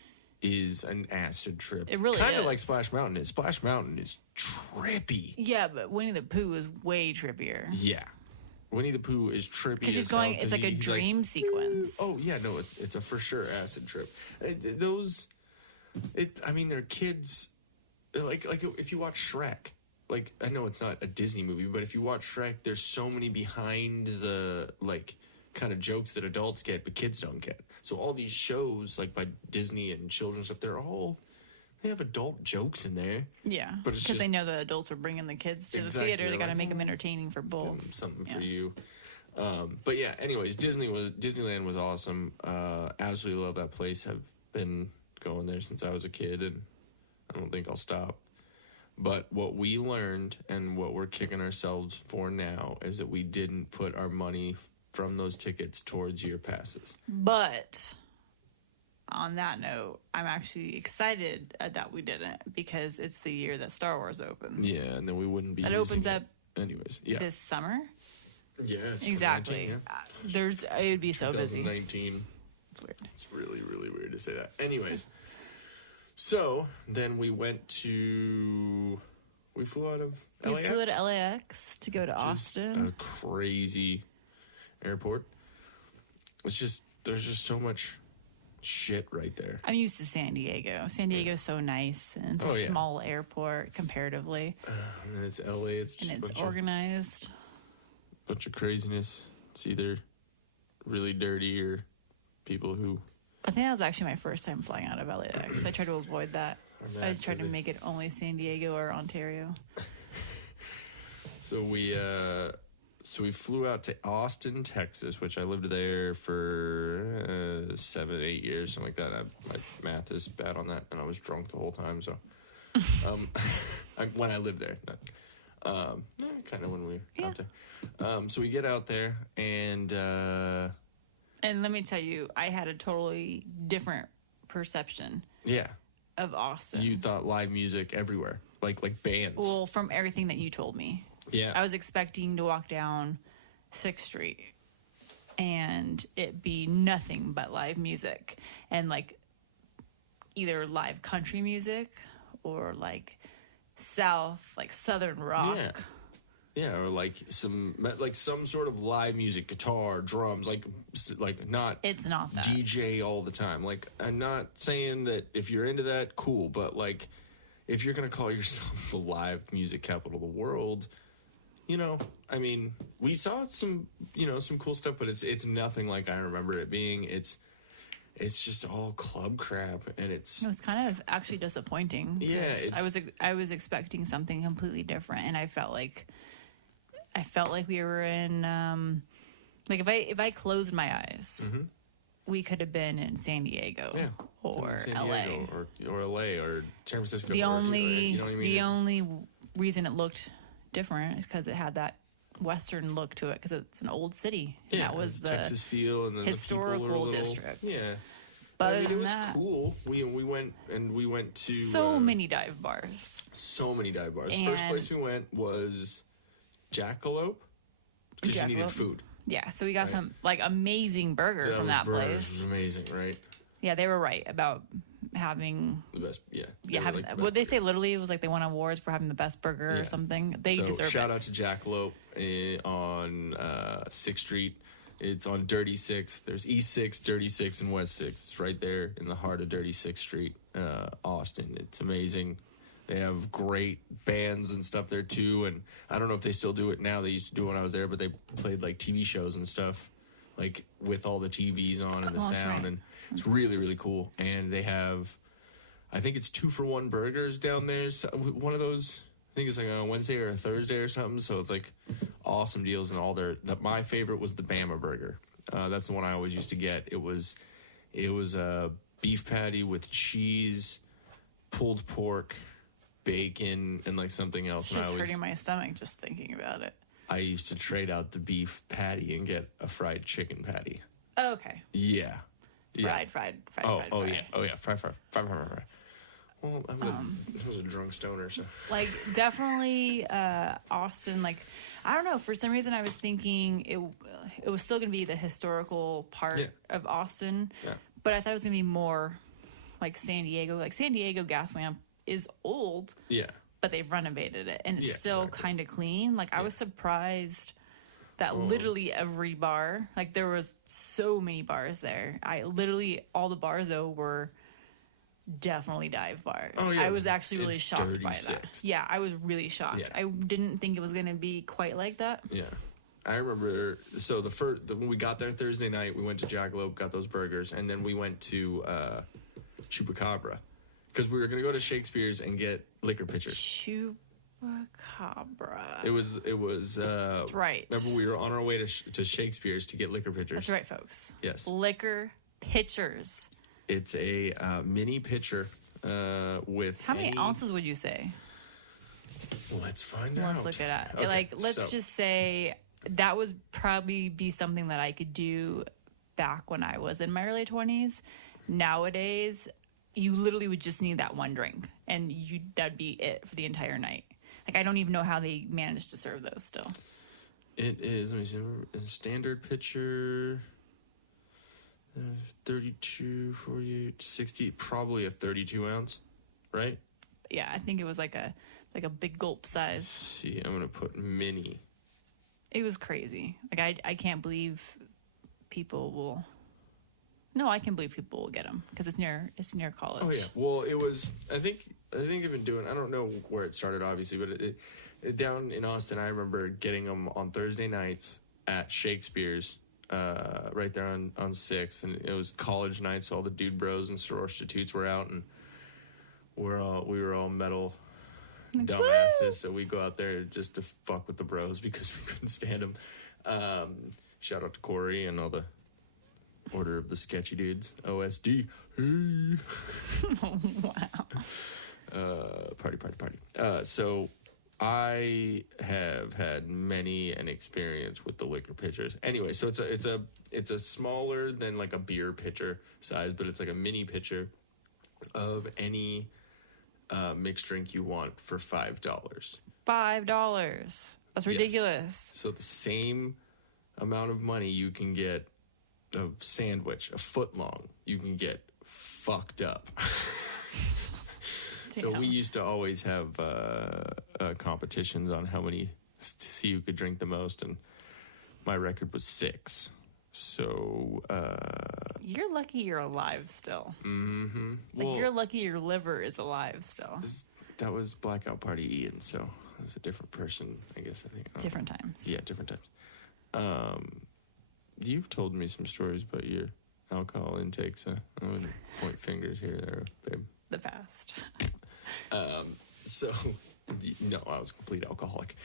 is an acid trip. It really kind of is. like Splash Mountain is. Splash Mountain is trippy. Yeah, but Winnie the Pooh is way trippier. Yeah. Winnie the Pooh is trippy. Because he's as hell, going, it's like a he's dream sequence. Oh yeah, no, it's a for sure acid trip. I mean, they're kids. Like if you watch Shrek, like I know it's not a Disney movie, but if you watch Shrek, there's so many behind the like kind of jokes that adults get, but kids don't get. So all these shows like by Disney and children's stuff, they have adult jokes in there. Yeah, But it's because they just- know the adults are bringing the kids to Exactly, the theater. They got to like, make them entertaining for both. Something for Yeah. you. But yeah, anyways, Disneyland was awesome. Absolutely love that place. Have been going there since I was a kid, and I don't think I'll stop. But what we learned and what we're kicking ourselves for now is that we didn't put our money from those tickets towards year passes. But on that note, I'm actually excited that we didn't because it's the year that Star Wars opens. Yeah, and then we wouldn't be. That using opens it. up Anyways, yeah, this summer. yeah, it's Exactly. 2019, It would be so busy. 2019. It's weird. It's really, really weird to say that. Anyways, so then we flew out of We LAX. flew to LAX to go to Just Austin. a crazy airport. There's just so much shit right there. I'm used to San Diego. San Diego's so nice, and it's Oh, a yeah. small airport comparatively, And then it's LA. It's just and a it's bunch organized. of craziness. It's either really dirty or people who I think that was actually my first time flying out of LAX. I tried to avoid that. are I mad tried to 'cause make it only San Diego or Ontario. So we flew out to Austin, Texas, which I lived there for 7-8 years, something like that. My math is bad on that, and I was drunk the whole time. So, when I lived there, kind of when we were out there. So we get out there, and And let me tell you, I had a totally different perception yeah, of Austin. you thought live music everywhere, like bands. Well, from everything that you told me. Yeah, I was expecting to walk down 6th Street and it be nothing but live music and like either live country music or like southern rock. Yeah. Yeah, or like some sort of live music, guitar, drums, like not It's not that. DJ all the time. Like, I'm not saying that if you're into that, cool, but like if you're gonna call yourself the live music capital of the world, I mean, we saw some cool stuff, but it's nothing like I remember it being. It's just all club crap, and It was kind of actually disappointing. Yeah, 'cause I was expecting something completely different, and I felt like we were in like if I closed my eyes, we could have been in San Diego yeah, or San LA. Diego or LA or San Francisco. The or, only you know what I mean? the It's- only reason it looked different is because it had that Western look to it because it's an old city. And that was the Texas feel and then the people are a historical little- district. Yeah, But I other mean, it than was that, cool. We went to so many dive bars. so many dive bars. First And- place we went was Jackalope because you needed Jackalope. food. Yeah, so we got some like amazing burger from that burgers place. was amazing, right? Yeah, they were right about having. The best, yeah. Yeah, were, having, like, the would best they say literally it was like they won awards for having the best burger Yeah. or something? They so deserve shout it. out to Jackalope on 6th Street. It's on Dirty 6. There's East 6, Dirty 6, and West 6. It's right there in the heart of Dirty 6th Street, Austin. It's amazing. They have great bands and stuff there too, and I don't know if they still do it now. They used to do it when I was there, but they played like TV shows and stuff, like with all the TVs on and the that's sound, right. and it's really, really cool. And they have, I think it's 2-for-1 burgers down there. So one of those, I think it's like on a Wednesday or a Thursday or something. So it's like awesome deals and all their. My favorite was the Bama burger. That's the one I always used to get. It was a beef patty with cheese, pulled pork, bacon, and like something else. It's just hurting my stomach just thinking about it. I used to trade out the beef patty and get a fried chicken patty. Oh, okay. Yeah. Fried. Oh yeah. Fried. Well, I was a drunk stoner, so. Like, definitely Austin, like, I don't know, for some reason I was thinking it was still going to be the historical part of Austin, but I thought it was going to be more like San Diego. Like, San Diego Gaslamp is old, but they've renovated it, and it's still kind of clean. Like, I was surprised that literally every bar, like, there was so many bars there. All the bars, though, were definitely dive bars. Oh, yeah, I was actually really shocked by 36. that. Yeah, I was really shocked. Yeah. I didn't think it was going to be quite like that. Yeah. I remember, so when we got there Thursday night, we went to Jackalope, got those burgers, and then we went to Chupacabra, because we were going to go to Shakespeare's and get liquor pitchers. Chupacabra. It was That's right. Remember, we were on our way to Shakespeare's to get liquor pitchers. That's right, folks. Yes. Liquor pitchers. It's a mini pitcher with How many ounces would you say? Let's find out. Let's look it up. Okay, Let's just say that would probably be something that I could do back when I was in my early 20s. Nowadays, you literally would just need that one drink, and that'd be it for the entire night. Like, I don't even know how they managed to serve those still. It is, let me see, a standard pitcher, 32, 48, 60, probably a 32 ounce, right? Yeah, I think it was like a big gulp size. Let's see, I'm going to put mini. It was crazy. Like, I can't believe people will... No, I can believe people will get them because it's near college. Oh, yeah. Well, it was, I think they've been doing, I don't know where it started, obviously, but it down in Austin, I remember getting them on Thursday nights at Shakespeare's, right there on 6th, and it was college night, so all the dude bros and sorority were out, and we were all metal dumbasses, so we go out there just to fuck with the bros because we couldn't stand them. Shout out to Corey and all the Order of the Sketchy Dudes, OSD. Hey. Wow. Party. So I have had many an experience with the liquor pitchers. Anyway, so it's a smaller than like a beer pitcher size, but it's like a mini pitcher of any mixed drink you want for $5. $5. That's ridiculous. Yes. So the same amount of money you can get a sandwich, a foot long, you can get fucked up. So we used to always have competitions on how many, to see who could drink the most, and my record was 6. So you're lucky you're alive still. Mm-hmm. Like, you're lucky your liver is alive still. That was Blackout Party Ian, so it was a different person, I guess. I think Different times. Yeah, different times. You've told me some stories about your alcohol intakes. I wouldn't point fingers here, there, babe. The past. So, no, I was a complete alcoholic.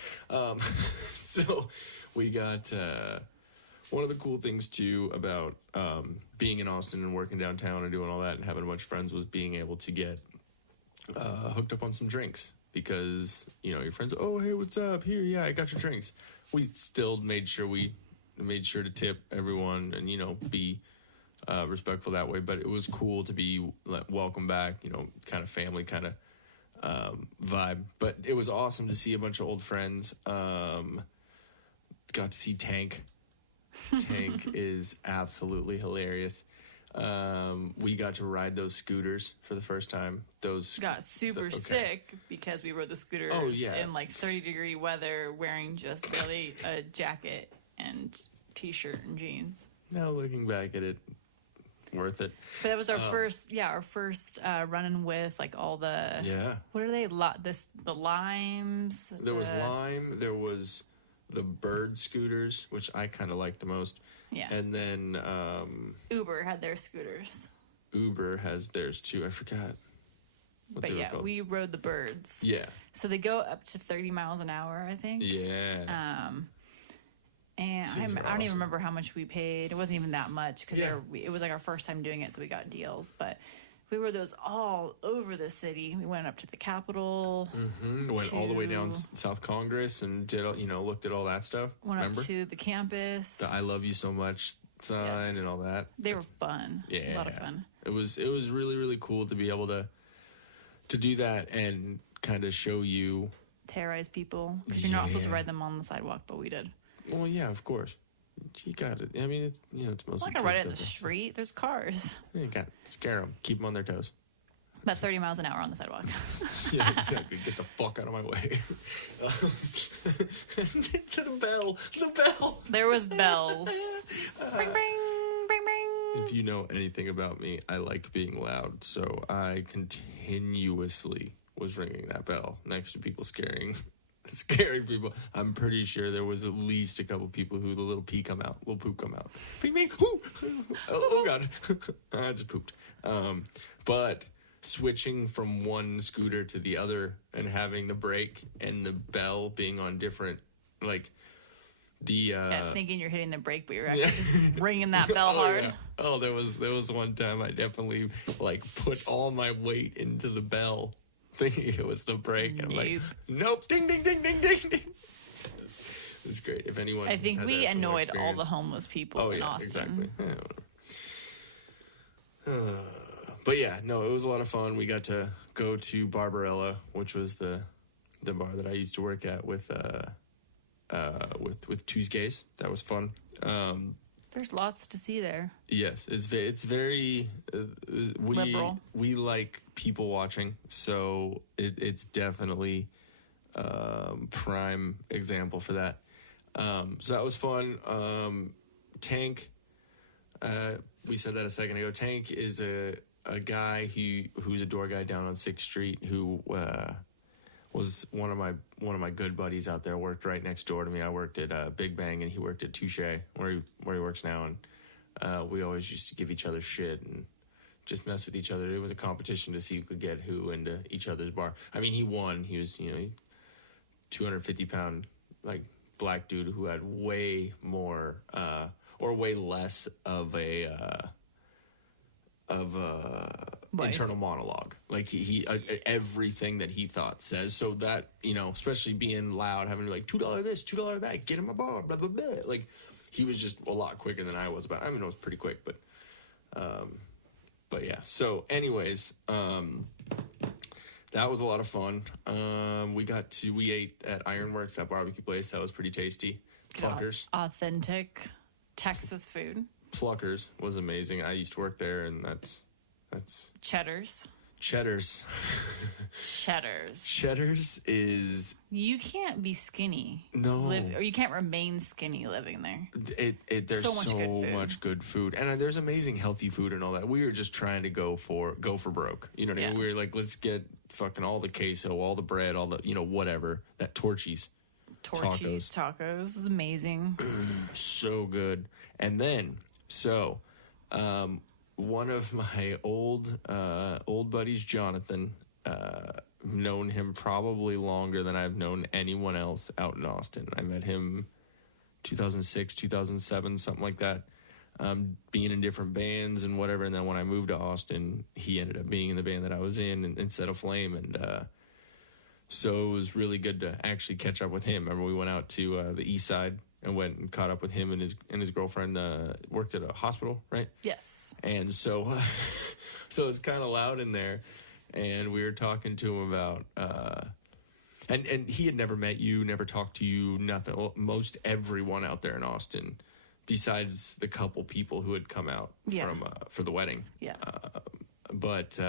So, we got one of the cool things too about being in Austin and working downtown and doing all that and having a bunch of friends was being able to get hooked up on some drinks, because your friends, oh hey, what's up, here, yeah, I got your drinks. We still made sure to tip everyone and be respectful that way, but it was cool to be welcome back, kind of family kind of vibe. But it was awesome to see a bunch of old friends. Got to see Tank. Tank is absolutely hilarious. We got to ride those scooters for the first time. Those got super sick because we rode the scooters in like 30-degree weather, wearing just barely a jacket and t-shirt and jeans. Now looking back at it, worth it. But that was our first run-in with like all the what are they? The limes. There was lime. There was the bird scooters, which I kind of liked the most. Yeah. And then Uber had their scooters. Uber has theirs too. I forgot what they were called. We rode the birds. Yeah. So they go up to 30 miles an hour, I think. Yeah. And I don't even remember how much we paid. It wasn't even that much because it was like our first time doing it, so we got deals. But we rode those all over the city. We went up to the Capitol. Mm-hmm. Went all the way down South Congress and did looked at all that stuff. Went up to the campus. The "I love you so much" sign and all that. They were fun. Yeah, a lot of fun. It was really, really cool to be able to do that and kind of show you, terrorize people because you're not supposed to ride them on the sidewalk, but we did. Well, yeah, of course. You got it. I mean, it's mostly. I'm not gonna ride it in the street. There's cars. You got to scare them. Keep them on their toes. About 30 miles an hour on the sidewalk. Yeah, exactly. Get the fuck out of my way. The bell. There was bells. Bring, bring, bring, bring. If you know anything about me, I like being loud, so I continuously was ringing that bell next to people scaring people. I'm pretty sure there was at least a couple people who the little poop come out. Pee me. Oh god. I just pooped. But switching from one scooter to the other and having the brake and the bell being on different, like the thinking you're hitting the brake, but you're actually just ringing that bell hard. Yeah. Oh, there was one time I definitely like put all my weight into the bell, thinking it was the brake. I'm like, nope, ding, ding, ding, ding, ding, ding. It's great. If anyone, I think we annoyed all the homeless people in Austin. Exactly. Yeah, but yeah, no, it was a lot of fun. We got to go to Barbarella, which was the bar that I used to work at with Tuesdays. That was fun. There's lots to see there. Yes, it's very liberal. We like people watching, so it's definitely prime example for that. So that was fun. Tank, we said that a second ago. Tank is a guy who's a door guy down on 6th Street who was one of my good buddies out there. Worked right next door to me. I worked at Big Bang and he worked at Touche where he works now, and we always used to give each other shit and just mess with each other. It was a competition to see who could get who into each other's bar. I mean, he won. He was 250-pound like black dude who had way more or way less of a internal monologue. Like he everything that he thought says, so that especially being loud, having to be like $2 this, $2 that, get in my bar, blah blah blah. Like he was just a lot quicker than I was. But I mean, it was pretty quick, but yeah. So anyways, that was a lot of fun. We ate at Ironworks, that barbecue place. That was pretty tasty. Pluckers, authentic Texas food. Pluckers was amazing. I used to work there, and that's Cheddar's. Cheddars is... You can't be skinny. No. Or you can't remain skinny living there. There's so much good food. And there's amazing healthy food and all that. We were just trying to go for broke. You know what I mean? We were like, let's get fucking all the queso, all the bread, all the, whatever. That Torchy's tacos is amazing. So good. And then, one of my old buddies, Jonathan, known him probably longer than I've known anyone else out in Austin. I met him 2006, 2007, something like that, being in different bands and whatever. And then when I moved to Austin, he ended up being in the band that I was in instead of Flame. And so it was really good to actually catch up with him. Remember, we went out to the east side and went and caught up with him and his girlfriend. Worked at a hospital, right? Yes. And so it's kind of loud in there, and we were talking to him about and he had never met you, never talked to you, nothing. Well, most everyone out there in Austin, besides the couple people who had come out for the wedding, but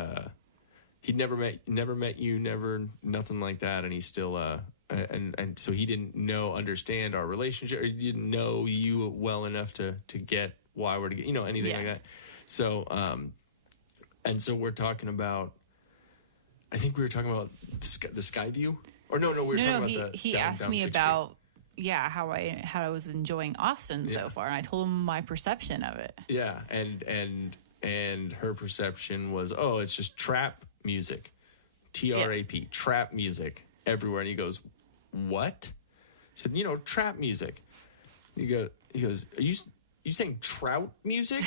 he'd never met you, nothing like that, and he's still and so he didn't understand our relationship, or he didn't know you well enough to get why we're together, anything like that. So, and so we're talking about, I think we were talking about the sky view. Or no, we were talking about he asked me about, how I was enjoying Austin so far. And I told him my perception of it. Yeah. And her perception was, it's just trap music. TRAP, trap music everywhere. And he goes, what? I said, trap music. He goes, are you saying trout music?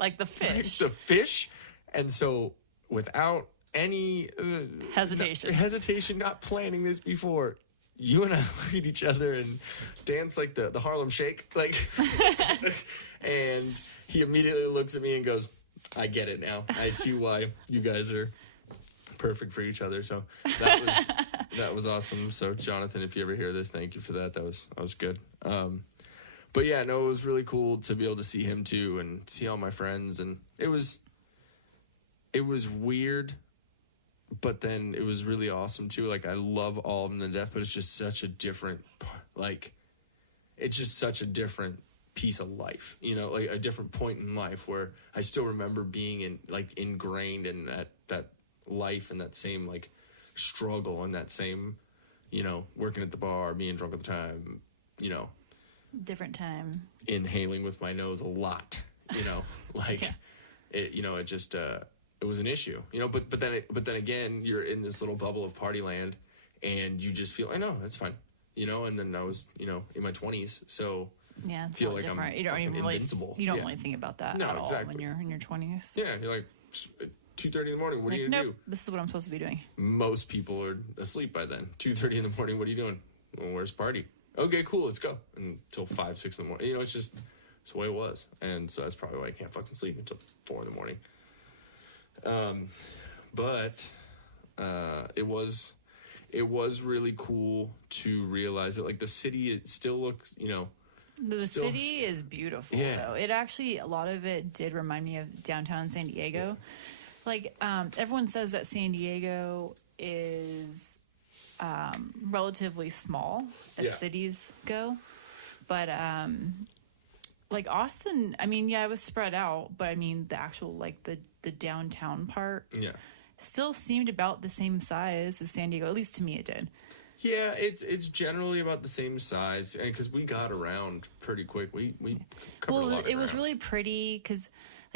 Like the fish. Like the fish? And so without any hesitation, not planning this before, you and I look at each other and dance like the Harlem Shake. Like, and he immediately looks at me and goes, I get it now. I see why you guys are perfect for each other. So that was awesome. So Jonathan, if you ever hear this, thank you for that. That was good. But yeah, no, it was really cool to be able to see him too and see all my friends, and it was weird, but then it was really awesome too. Like, I love all of them to death, but it's just such a different, it's just such a different piece of life, like a different point in life where I still remember being ingrained in that life and that same struggle and that same, working at the bar, being drunk at the time, different time, inhaling with my nose a lot, it just, it was an issue, but then again, you're in this little bubble of party land and you just feel, I know, that's fine, and then I was, in my 20s. So yeah, it's feel like different. I'm You don't even invincible. You don't really think about that at all when you're in your 20s. Yeah. You're like 2:30 in the morning. What are you going to do? This is what I'm supposed to be doing. Most people are asleep by then. 2:30 in the morning. What are you doing? Well, where's the party? Okay, cool. Let's go. Until 5, 6 in the morning. It's just, it's the way it was. And so that's probably why I can't fucking sleep until 4 in the morning. But it was really cool to realize that the city, it still looks, the city is beautiful, though. It actually, a lot of it did remind me of downtown San Diego. Everyone says that San Diego is relatively small as cities go. But, Austin, it was spread out. But, the actual, the downtown part still seemed about the same size as San Diego. At least to me it did. Yeah, it's generally about the same size, because we got around pretty quick. We covered a lot of ground. It was really pretty because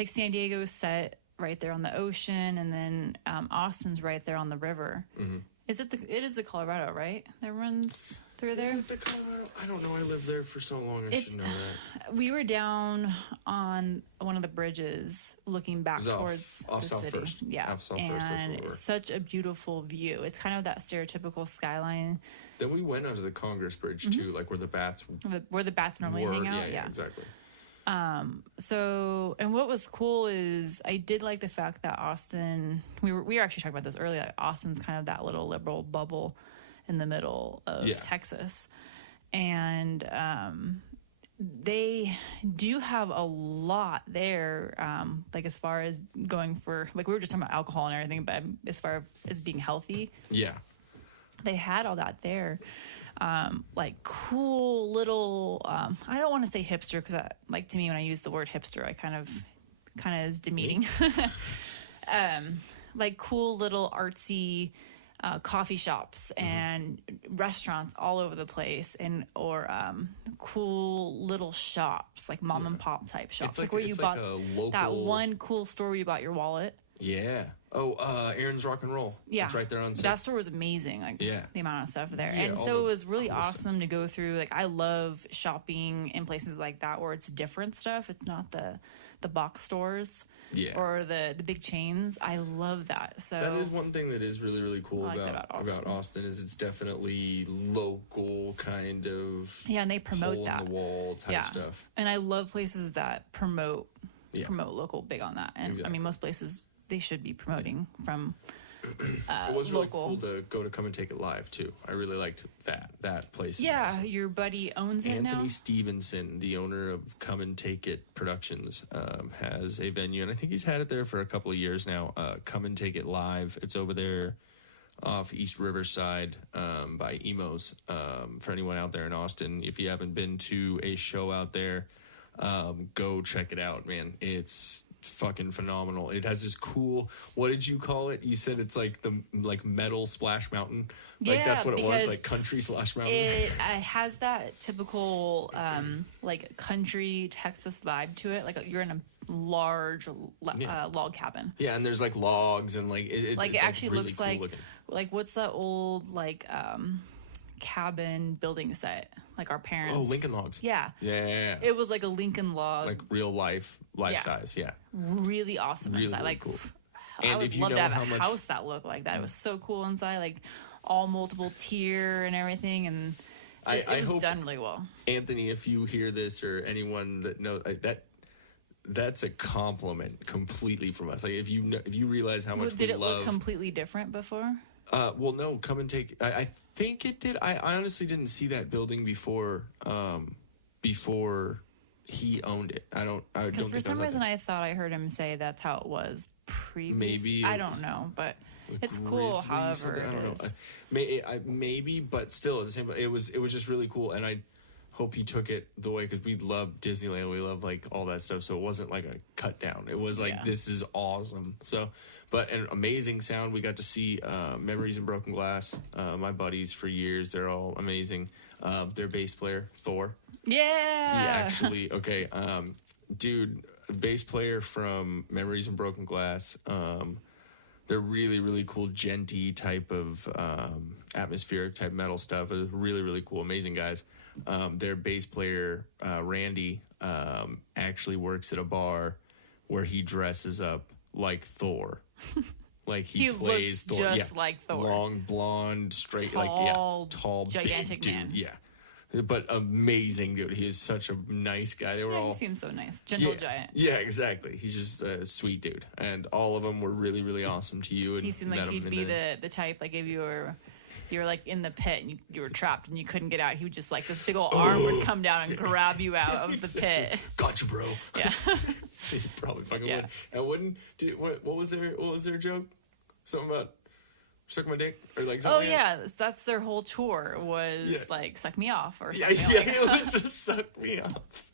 San Diego is set right there on the ocean, and then Austin's right there on the river. Mm-hmm. It is the Colorado, right? That runs through there. Is it the Colorado? I don't know. I lived there for so long. I should know that. We were down on one of the bridges looking back towards off the South city. First. Yeah, off South First, and such a beautiful view. It's kind of that stereotypical skyline. Then we went onto the Congress Bridge too, where the bats normally hang out. Yeah, exactly. So, and what was cool is I did like the fact that Austin, we were actually talking about this earlier, Austin's kind of that little liberal bubble in the middle of Texas. And they do have a lot there, as far as going for, we were just talking about alcohol and everything, but as far as being healthy. Yeah. They had all that there. Cool little, I don't want to say hipster because to me when I use the word hipster, I kind of is demeaning. Cool little artsy coffee shops and restaurants all over the place, or cool little shops mom and pop type shops, where you bought that one cool store where you bought your wallet. Yeah. Oh, Aaron's Rock and Roll. Yeah. It's right there on set. That store was amazing. The amount of stuff there. And so it was really awesome to go through. I love shopping in places like that where it's different stuff. It's not the box stores or the big chains. I love that. So that is one thing that is really, really cool about Austin is it's definitely local kind of and they promote that. Hole in the wall type stuff. And I love places that promote local big on that. And exactly. Most places they should be promoting from it was local. Really cool to go to Come and Take It Live too. I really liked that place. Yeah, your buddy owns it now. Anthony Stevenson, the owner of Come and Take It Productions, has a venue, and I think he's had it there for a couple of years now. Come and Take It Live. It's over there off East Riverside by Emo's. For anyone out there in Austin, if you haven't been to a show out there, go check it out, man. It's fucking phenomenal. It has this cool, what did you call it? You said it's like the metal Splash Mountain. Like that's what it was, like country Splash Mountain. It has that typical like country Texas vibe to it. Like you're in a large log cabin. Yeah, and there's like logs and like it actually really looks cool like looking. Like what's that old like cabin building set, like our parents. Oh, Lincoln Logs. Yeah. Yeah. It was like a Lincoln log. Like real life size, yeah. Really awesome really, inside. really Like cool. I And would if you love know to have how a much house that looked like that. It was so cool inside, like all multiple tier and everything, and just, it was done really well. Anthony, if you hear this or anyone that knows that's a compliment completely from us. Like if you realize how much did we it love, look completely different before? Well, no, come and take. I think it did. I honestly didn't see that building before he owned it. I don't. Because for some reason I thought I heard him say that's how it was previously. Maybe I don't know, but it's cool. However, I don't know. Maybe, but still, at the same. It was just really cool, and I hope he took it the way, because we love Disneyland. We love like all that stuff. So it wasn't like a cut down. It was like this is awesome. So. But an amazing sound. We got to see Memories in Broken Glass. My buddies for years. They're all amazing. Their bass player, Thor. Yeah. He actually, dude, bass player from Memories in Broken Glass. They're really, really cool, genty type of atmospheric type metal stuff. It was really, really cool. Amazing guys. Their bass player, Randy, actually works at a bar where he dresses up like Thor. Like he plays looks Thor. just like Thor. Long, blonde, straight, tall, gigantic big man. dude. Yeah. But amazing dude. He is such a nice guy. They were all. He seems so nice. Gentle giant. Yeah, exactly. He's just a sweet dude. And all of them were really, really awesome to you. And he seemed like he'd be the type, like if you were like in the pit and you were trapped and you couldn't get out, he would just like this big old arm would come down and grab you out of the pit. Gotcha, bro. Yeah. He probably fucking would. And what was their joke? Something about suck my dick or like something. Oh yeah, that's their whole tour was like suck me off or something. It was the suck me off.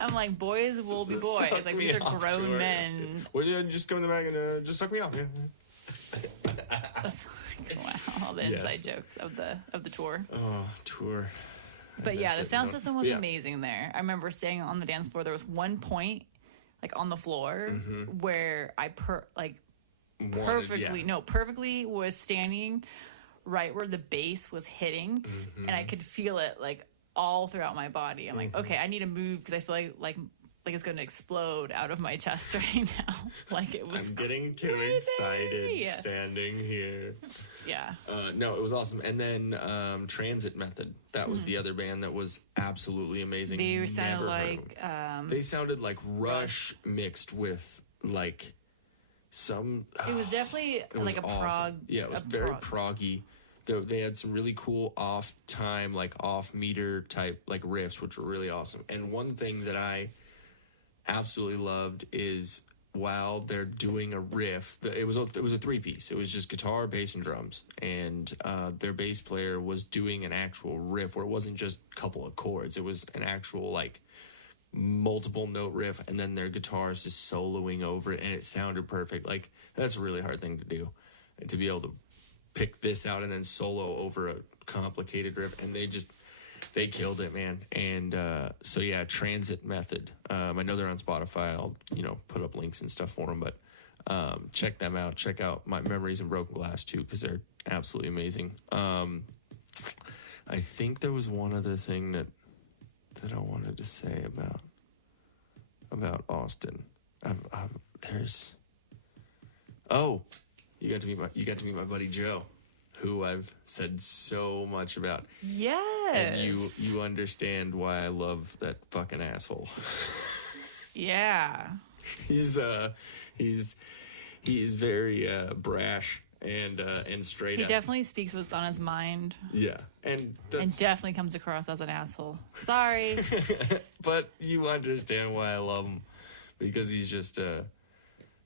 I'm like, boys will be boys. Like these are grown tour. men. Well, yeah, just come in the back and just suck me off. Yeah. Wow, all the inside jokes of the tour. Oh, tour. But yeah, the sound system was amazing there. I remember staying on the dance floor. There was one point, like on the floor, where I perfectly was standing right where the bass was hitting, and I could feel it like all throughout my body. I'm like, okay, I need to move because I feel like it's going to explode out of my chest right now. Like it was. I'm getting too excited standing here. Yeah. No, it was awesome. And then Transit Method. That was the other band that was absolutely amazing. They sounded like. They sounded like Rush mixed with like some. It was definitely like a awesome. prog. Yeah, it was very proggy. They had some really cool off-time, like off-meter type like riffs, which were really awesome. And one thing that I absolutely loved is while they're doing a riff, it was a three-piece. It was just guitar, bass, and drums. And their bass player was doing an actual riff where it wasn't just a couple of chords. It was an actual like multiple note riff, and then their guitars just soloing over it, and it sounded perfect. Like that's a really hard thing to do, to be able to pick this out and then solo over a complicated riff, and they killed it, man. And so yeah, Transit Method. I know they're on Spotify. I'll put up links and stuff for them, but check them out. Check out My Memories in Broken Glass too, because they're absolutely amazing. I think there was one other thing that I wanted to say about Austin. You got to meet my buddy Joe, who I've said so much about. Yes. And you understand why I love that fucking asshole. Yeah. He's very brash and straight. He definitely speaks what's on his mind. Yeah, and definitely comes across as an asshole. Sorry. But you understand why I love him, because he's just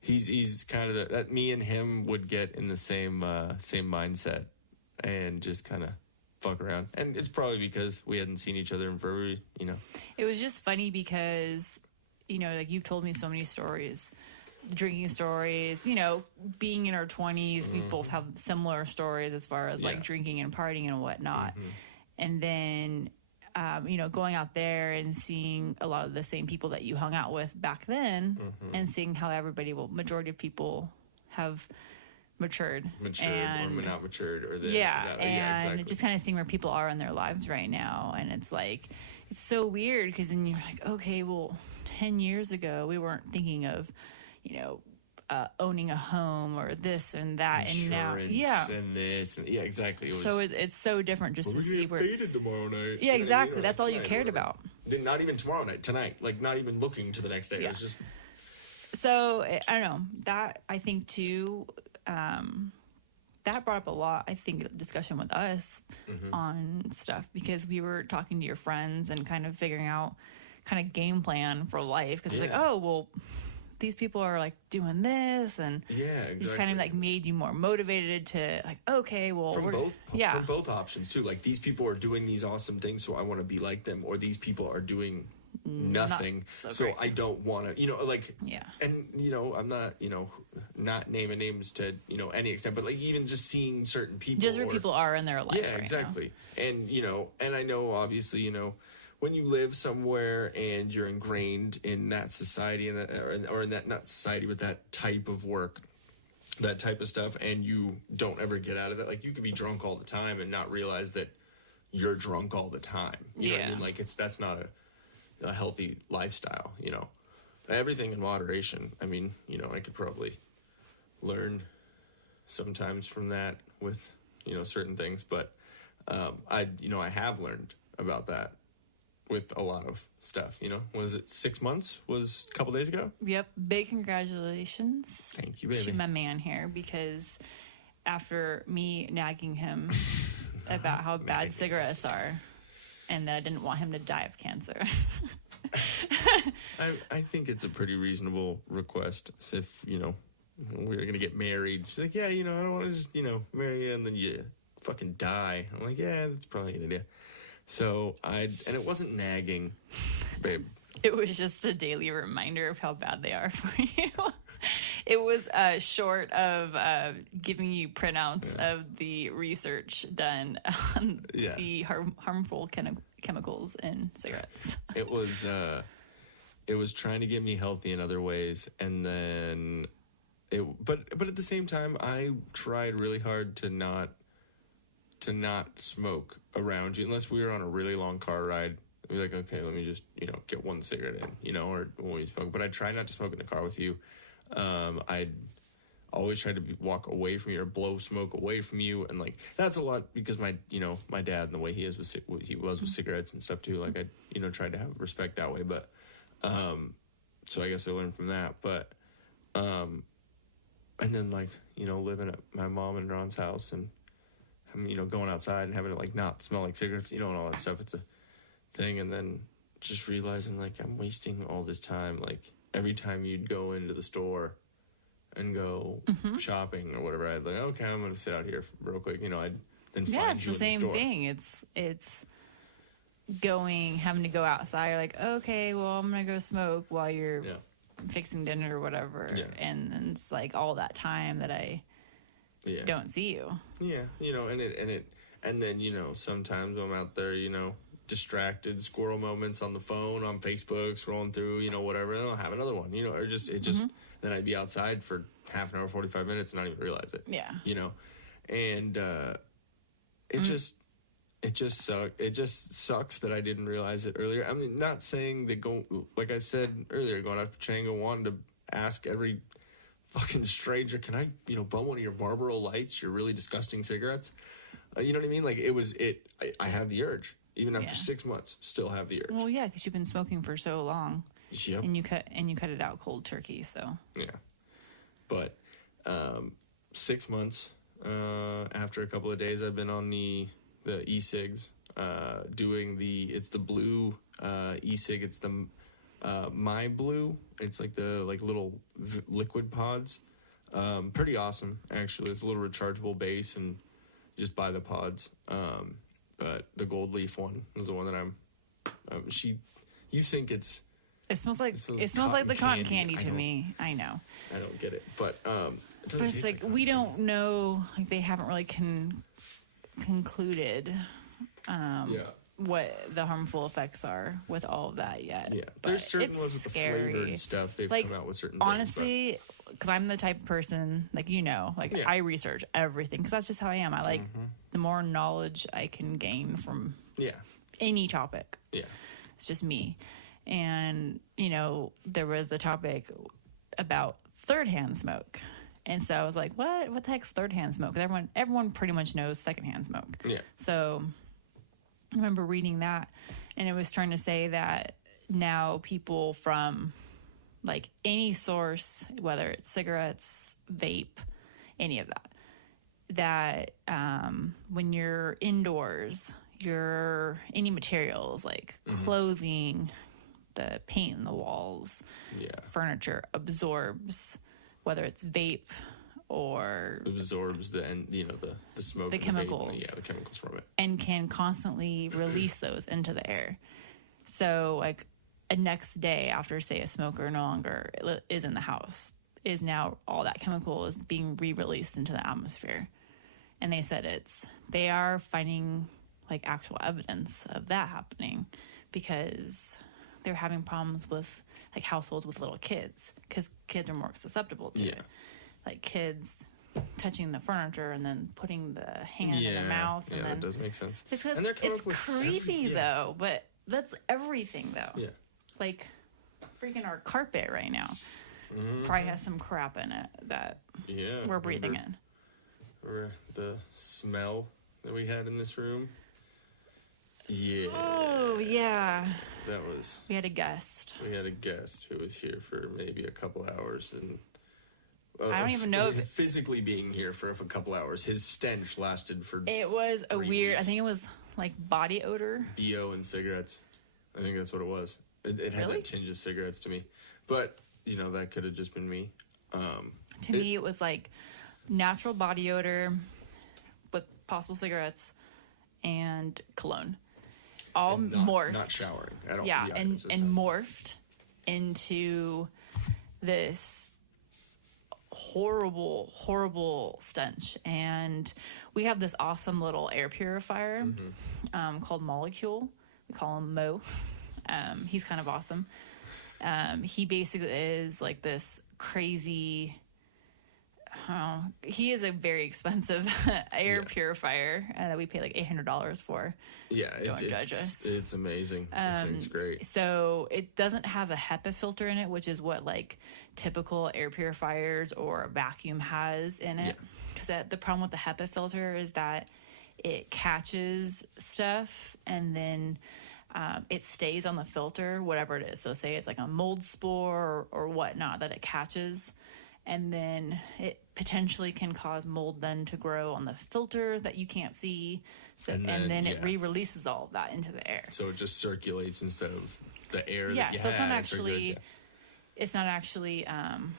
he's kind of that me and him would get in the same mindset and just kind of fuck around. And it's probably because we hadn't seen each other in forever, It was just funny because, like you've told me so many stories drinking stories, being in our 20s, we both have similar stories as far as like drinking and partying and whatnot. And then, going out there and seeing a lot of the same people that you hung out with back then and seeing how majority of people have matured and, or not matured or this and that. Exactly. just kind of seeing where people are in their lives right now. And it's like, it's so weird because then you're like, okay, well, 10 years ago, we weren't thinking of, owning a home or this and that. Insurance and now, and this. And, exactly. It's so different just to see where. Faded tomorrow night. Yeah, exactly. That's all you cared about. Not even tomorrow night, tonight. Like, not even looking to the next day. Yeah. It was just. So, I don't know. That, I think, too, that brought up a lot, I think, discussion with us on stuff because we were talking to your friends and kind of figuring out kind of game plan for life because it's like, oh, well, these people are like doing this and just kind of like made you more motivated to like, okay, well, from both options too. Like these people are doing these awesome things, so I want to be like them, or these people are doing nothing, so I don't want to, and I'm not, not naming names to any extent, but like even just seeing certain people, just where people are in their life, right exactly now. And and I know obviously when you live somewhere and you're ingrained in that society and that, or in that, not society, but that type of work, that type of stuff, and you don't ever get out of it, like you could be drunk all the time and not realize that you're drunk all the time. You know what I mean? Like that's not a healthy lifestyle, everything in moderation. I mean, I could probably learn sometimes from that with, certain things, but, I have learned about that with a lot of stuff, was it 6 months was a couple days ago? Yep. Big congratulations. Thank you, baby. To my man here, because after me nagging him about how bad cigarettes are and that I didn't want him to die of cancer. I think it's a pretty reasonable request. So if, we were going to get married, she's like, yeah, I don't want to just, marry you and then you fucking die. I'm like, yeah, that's probably a good idea. So and it wasn't nagging, babe. It was just a daily reminder of how bad they are for you. It was short of giving you printouts of the research done on the harmful chemicals in cigarettes. It was trying to get me healthy in other ways, and then but at the same time, I tried really hard to not smoke around you unless we were on a really long car ride. I'd be like, okay, let me just get one cigarette in, or when we smoke. But I try not to smoke in the car with you. I'd always try to walk away from you or blow smoke away from you, and like that's a lot because my dad and the way he was with cigarettes and stuff too. Like I tried to have respect that way, but so I guess I learned from that. But and then like living at my mom and Ron's house and going outside and having it like not smell like cigarettes, and all that stuff. It's a thing, and then just realizing like I'm wasting all this time. Like every time you'd go into the store and go shopping or whatever, I'd like, okay, I'm gonna sit out here real quick. I'd then find it's you the in same the store. thing. It's having to go outside. You're like, okay, well, I'm gonna go smoke while you're fixing dinner or whatever, and then it's like all that time that I don't see you. Yeah, and then sometimes I'm out there, distracted, squirrel moments on the phone, on Facebook, scrolling through, whatever, and I'll have another one, or just then I'd be outside for half an hour, 45 minutes, and not even realize it. Yeah. And it just sucks that I didn't realize it earlier. I mean, not saying that like I said earlier, going out to Pachanga, wanted to ask every fucking stranger, can I, bum one of your Marlboro Lights, your really disgusting cigarettes? You know what I mean? Like I have the urge. Even after 6 months, still have the urge. Well, yeah, because you've been smoking for so long. Yep. And you cut it out cold turkey, so. Yeah. But 6 months after a couple of days, I've been on the e-cigs, doing it's the blue e-cig. It's the My Blue. It's like the little liquid pods. Pretty awesome, actually. It's a little rechargeable base, and you just buy the pods. But the gold leaf one is the one that you think it's It smells like the cotton candy to me. I know. I don't get it, but it doesn't But it's taste like like we don't know. Like they haven't really concluded what the harmful effects are with all of that yet. Yeah, But there's certain it's ones with the scary. flavor and stuff. They've Like, come out with certain honestly, because I'm the type of person, like, I research everything because that's just how I am. I like the more knowledge I can gain from any topic. Yeah. It's just me. And, there was the topic about third-hand smoke. And so I was like, what the heck's third-hand smoke? Because everyone pretty much knows second-hand smoke. Yeah. So I remember reading that, and it was trying to say that now people from like any source, whether it's cigarettes, vape, any of that when you're indoors, any materials like clothing, the paint in the walls, furniture absorbs, whether it's vape or absorbs the smoke, the chemicals, the chemicals from it, and can constantly release those into the air. So like a next day after, say, a smoker no longer is in the house, is now all that chemical is being re-released into the atmosphere. And they said they are finding like actual evidence of that happening because they're having problems with like households with little kids because kids are more susceptible to it. Like kids touching the furniture and then putting the hand in their mouth. And then, that does make sense. It's because it's creepy though, but that's everything though. Yeah. Like freaking our carpet right now probably has some crap in it that we're breathing in. Or the smell that we had in this room. Yeah. Oh, yeah. We had a guest. We had a guest who was here for maybe a couple hours, and I don't even know physically being here for a couple hours. His stench lasted for. It was a weird. weeks. I think it was like body odor. BO and cigarettes. I think that's what it was. It had that tinge of cigarettes to me, but that could have just been me. To me, it was like natural body odor with possible cigarettes and cologne. All morphed. Not showering at all. Yeah, and morphed into this horrible, horrible stench. And we have this awesome little air purifier called MOLEKULE. We call him Mo. He's kind of awesome. He basically is like this crazy... he is a very expensive air purifier that we pay like $800 for. Yeah, don't judge us. It's amazing. It's great. So it doesn't have a HEPA filter in it, which is what like typical air purifiers or a vacuum has in it. Because the problem with the HEPA filter is that it catches stuff and then it stays on the filter, whatever it is. So say it's like a mold spore or whatnot that it catches. And then it potentially can cause mold then to grow on the filter that you can't see. So, and then it re-releases all of that into the air. So it just circulates instead of the air that you so had. It's not actually I'm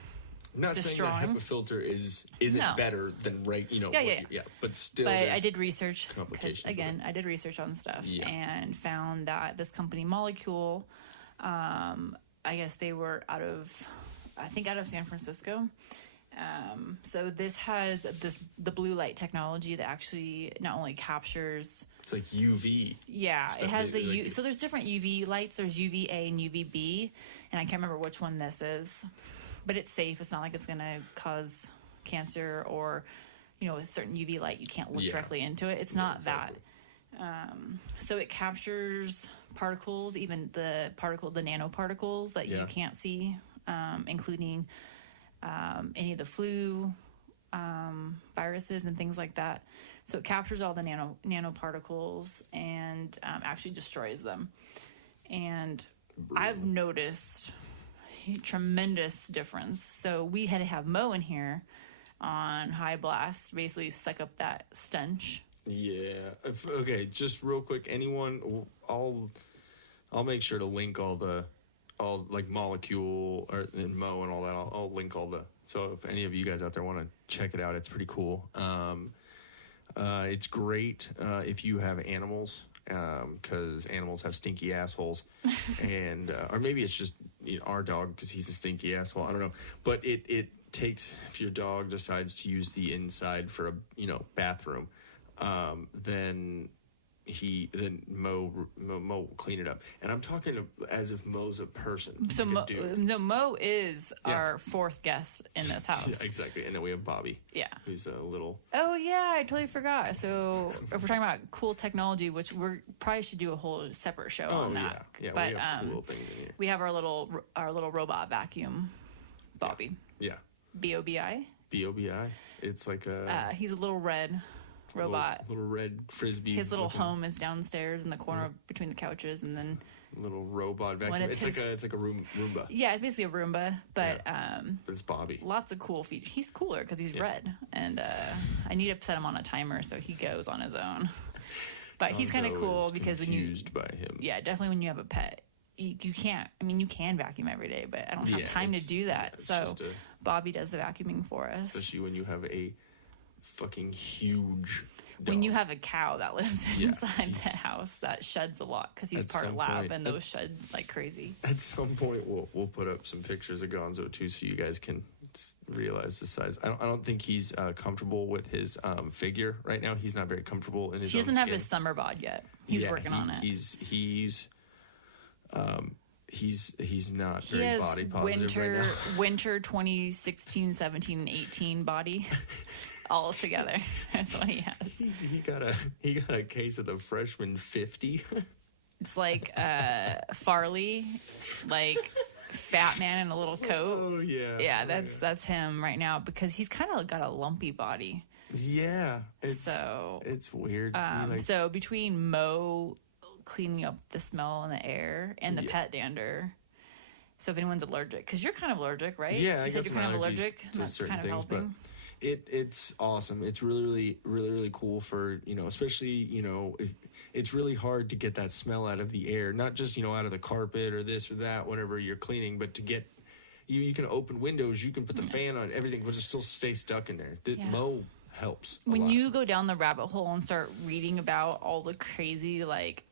not destroying. saying the HEPA filter isn't better than but still. But I did research. Complications. Again, I did research on stuff and found that this company MOLEKULE, I guess they were out of San Francisco. So this has the blue light technology that actually not only captures. It's like UV. Yeah, it has the so there's different UV lights. There's UVA and UVB, and I can't remember which one this is, but it's safe. It's not like it's going to cause cancer or, with certain UV light you can't look directly into it. It's not exactly that. So it captures particles, even the nanoparticles that you can't see. Including any of the flu viruses and things like that. So it captures all the nanoparticles and actually destroys them. And I've noticed a tremendous difference. So we had to have Mo in here on high blast, basically suck up that stench. Yeah. Okay, just real quick, anyone, I'll make sure to link all like MOLEKULE and Mo and all that. I'll link all so if any of you guys out there want to check it out, it's pretty cool. It's great if you have animals, because animals have stinky assholes, and or maybe it's just our dog, because he's a stinky asshole. I don't know, but it takes, if your dog decides to use the inside for a bathroom, then Mo will clean it up. And I'm talking as if Mo's a person. So Mo is our fourth guest in this house. Yeah, exactly. And then we have Bobby. Yeah. Who's a little... Oh, yeah, I totally forgot. So if we're talking about cool technology, which we probably should do a whole separate show on that. Yeah, but, we have cool things in here. We have our little robot vacuum, Bobby. Yeah. B-O-B-I? B-O-B-I. It's like a... he's a little red robot. Little red frisbee. His little home is downstairs in the corner between the couches, and then little robot vacuum. It's like a Roomba. Yeah, it's basically a Roomba, but but it's Bobby. Lots of cool features. He's cooler because he's red, and I need to set him on a timer so he goes on his own. But he's kind of cool because when you by him. Yeah, definitely when you have a pet, you can't. I mean, you can vacuum every day, but I don't have time to do that. So Bobby does the vacuuming for us. Especially when you have a fucking huge dog. When you have a cow that lives inside the house that sheds a lot because he's part lab and those shed like crazy. At some point we'll put up some pictures of Gonzo too, so you guys can realize the size. I don't think he's comfortable with his figure right now. He's not very comfortable in his own skin. He doesn't have his summer bod yet. He's working on it. He's not very body positive right now. Winter 2016, 17, and 18 body. All together. That's what he has. He got a case of the freshman 50. It's like Farley, like fat man in a little coat. Oh yeah. Yeah, that's him right now because he's kind of got a lumpy body. Yeah. It's weird. So between Mo cleaning up the smell in the air and the pet dander. So if anyone's allergic, because you're kind of allergic, right? Yeah, you said you're kind of allergic. To that's certain kind of things, helping. but it's awesome. It's really cool for, especially, if it's really hard to get that smell out of the air, not just, out of the carpet or this or that, whatever you're cleaning, but to get, you can open windows, you can put the fan on, everything, but it still stay stuck in there. Mo helps a lot. You go down the rabbit hole and start reading about all the crazy, like,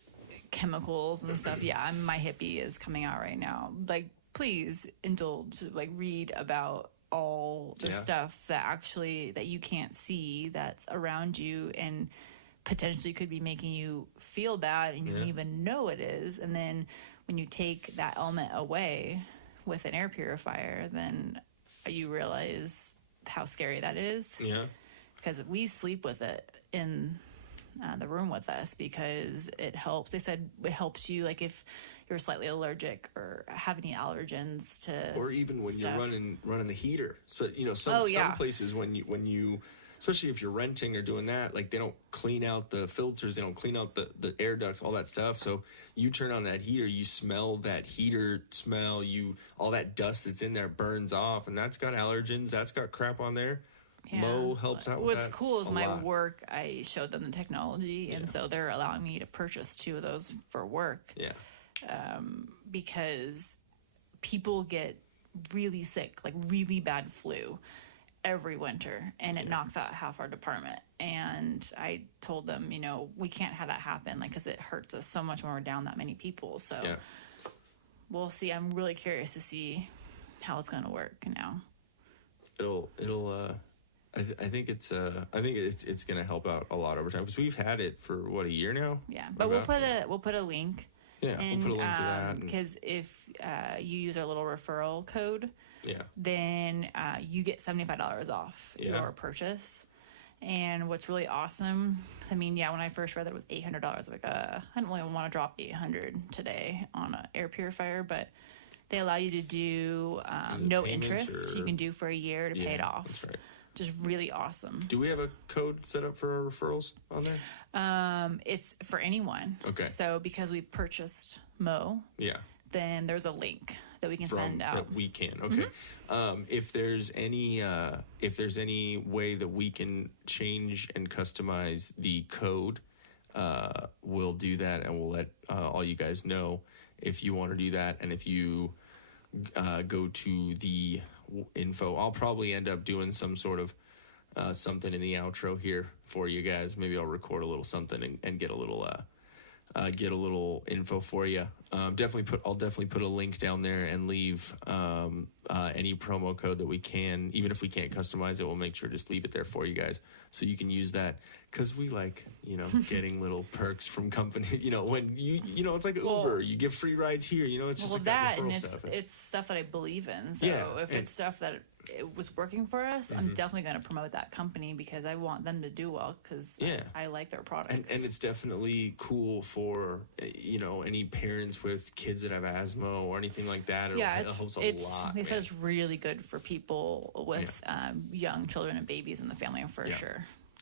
chemicals and stuff, my hippie is coming out right now. Like, please indulge, like, read about all the stuff that you can't see that's around you and potentially could be making you feel bad and you don't even know it is. And then when you take that element away with an air purifier, then you realize how scary that is. Yeah. Because we sleep with it in the room with us because it helps. They said it helps you, like if you're slightly allergic or have any allergens to, or even when stuff. You're running the heater. So some places when you especially if you're renting or doing that, like they don't clean out the filters, they don't clean out the air ducts, all that stuff. So you turn on that heater, you smell that heater smell, all that dust that's in there burns off, and that's got allergens, that's got crap on there. Yeah. Mo helps out with What's that. Cool is my work, I showed them the technology, and so they're allowing me to purchase 2 of those for work. Yeah. Because people get really sick, like really bad flu every winter, and it knocks out half our department. And I told them, we can't have that happen, like, because it hurts us so much when we're down that many people. So we'll see. I'm really curious to see how it's going to work now. I think it's going to help out a lot over time because we've had it for a year now. Yeah, but we'll put a link. Yeah, we'll put a link to that. Because if you use our little referral code, then you get $75 off your purchase. And what's really awesome, when I first read that it was $800, I was like, I don't really want to drop $800 today on an air purifier, but they allow you to do no interest. You can do for a year to pay it off. That's right. Just really awesome. Do we have a code set up for our referrals on there? It's for anyone. Okay. So because we purchased Mo, then there's a link that we can send out. That we can. Okay. Mm-hmm. If there's any way that we can change and customize the code, we'll do that, and we'll let all you guys know if you want to do that. And if you go to the info, I'll probably end up doing some sort of something in the outro here for you guys. Maybe I'll record a little something and get a little get a little info for you. I'll definitely put a link down there and leave any promo code that we can. Even if we can't customize it, we'll make sure just leave it there for you guys so you can use that, because we like, getting little perks from company. When it's like Uber, you give free rides here. It's just like that referral stuff. It's stuff that I believe in. So if it's stuff that it was working for us, I'm definitely going to promote that company because I want them to do well, because I like their products. And it's definitely cool for any parents with kids that have asthma or anything like that. It helps a lot. They said it's really good for people with young children and babies in the family for sure.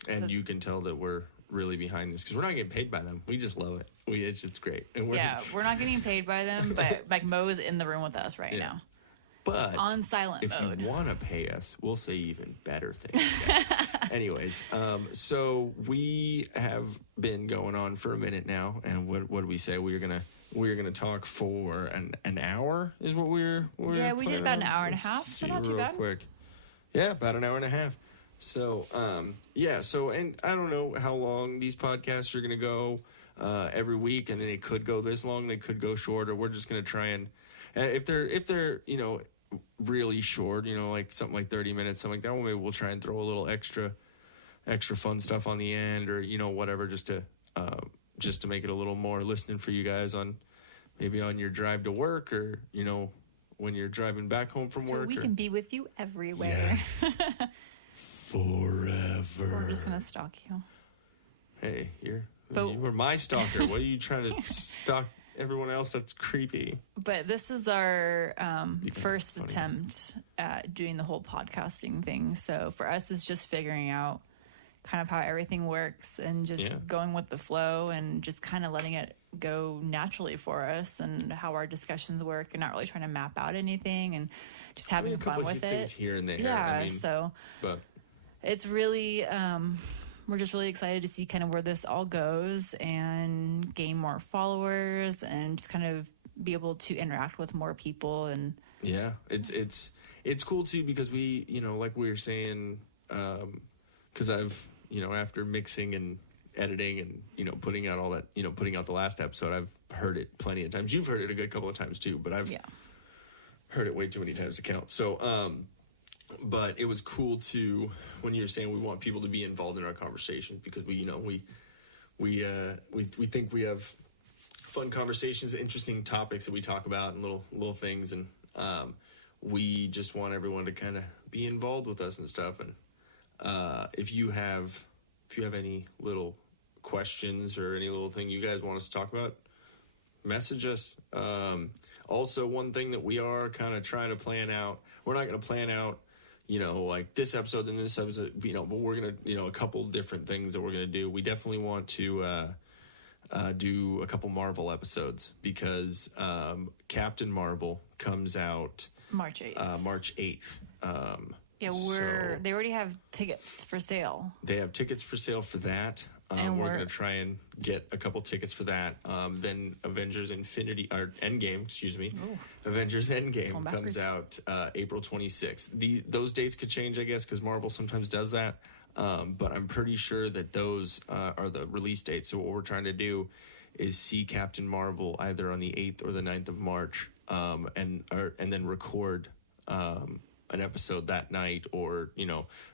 And you can tell that we're really behind this because we're not getting paid by them. We just love it. It's great. And we're not getting paid by them, but like Mo is in the room with us right now. But on silent mode. If you want to pay us, we'll say even better things. Anyways, so we have been going on for a minute now, and what do we say? We're gonna talk for an hour. Is what we're we did about an hour and a half, so not too bad. Quick. Yeah, about an hour and a half. So and I don't know how long these podcasts are gonna go every week, and they could go this long, they could go shorter. We're just gonna try and if they're really short, like something like 30 minutes, something like that, well, maybe we'll try and throw a little extra fun stuff on the end, or whatever, just to make it a little more listening for you guys on your drive to work, or when you're driving back home from work. So we can be with you everywhere. Yes. Forever. We're just gonna stalk you. Hey, you were my stalker. What are you trying to stalk everyone else? That's creepy. But this is our first attempt at doing the whole podcasting thing. So for us, it's just figuring out kind of how everything works and just going with the flow and just kind of letting it go naturally for us, and how our discussions work, and not really trying to map out anything, and just having fun with it. Things here and there. Yeah. But it's really, we're just really excited to see kind of where this all goes and gain more followers and just kind of be able to interact with more people. And it's cool too, because we, like we were saying, because I've, after mixing and editing and, putting out all that, putting out the last episode, I've heard it plenty of times. You've heard it a good couple of times too, but I've heard it way too many times to count. So, but it was cool to, when you're saying we want people to be involved in our conversations, because we think we have fun conversations, interesting topics that we talk about, and little things, and we just want everyone to kind of be involved with us and stuff. And if you have any little questions or any little thing you guys want us to talk about, message us. Also, one thing that we are kind of trying to plan out, we're not going to plan out, like this episode and this episode, but we're going to, a couple different things that we're going to do. We definitely want to do a couple Marvel episodes, because Captain Marvel comes out March 8th. March 8th. They already have tickets for sale. They have tickets for sale for that. And we're going to try and get a couple tickets for that. Then Avengers Endgame, Avengers Endgame comes out April 26th. Those dates could change, I guess, because Marvel sometimes does that. But I'm pretty sure that those are the release dates. So what we're trying to do is see Captain Marvel either on the 8th or the 9th of March, and then record an episode that night, or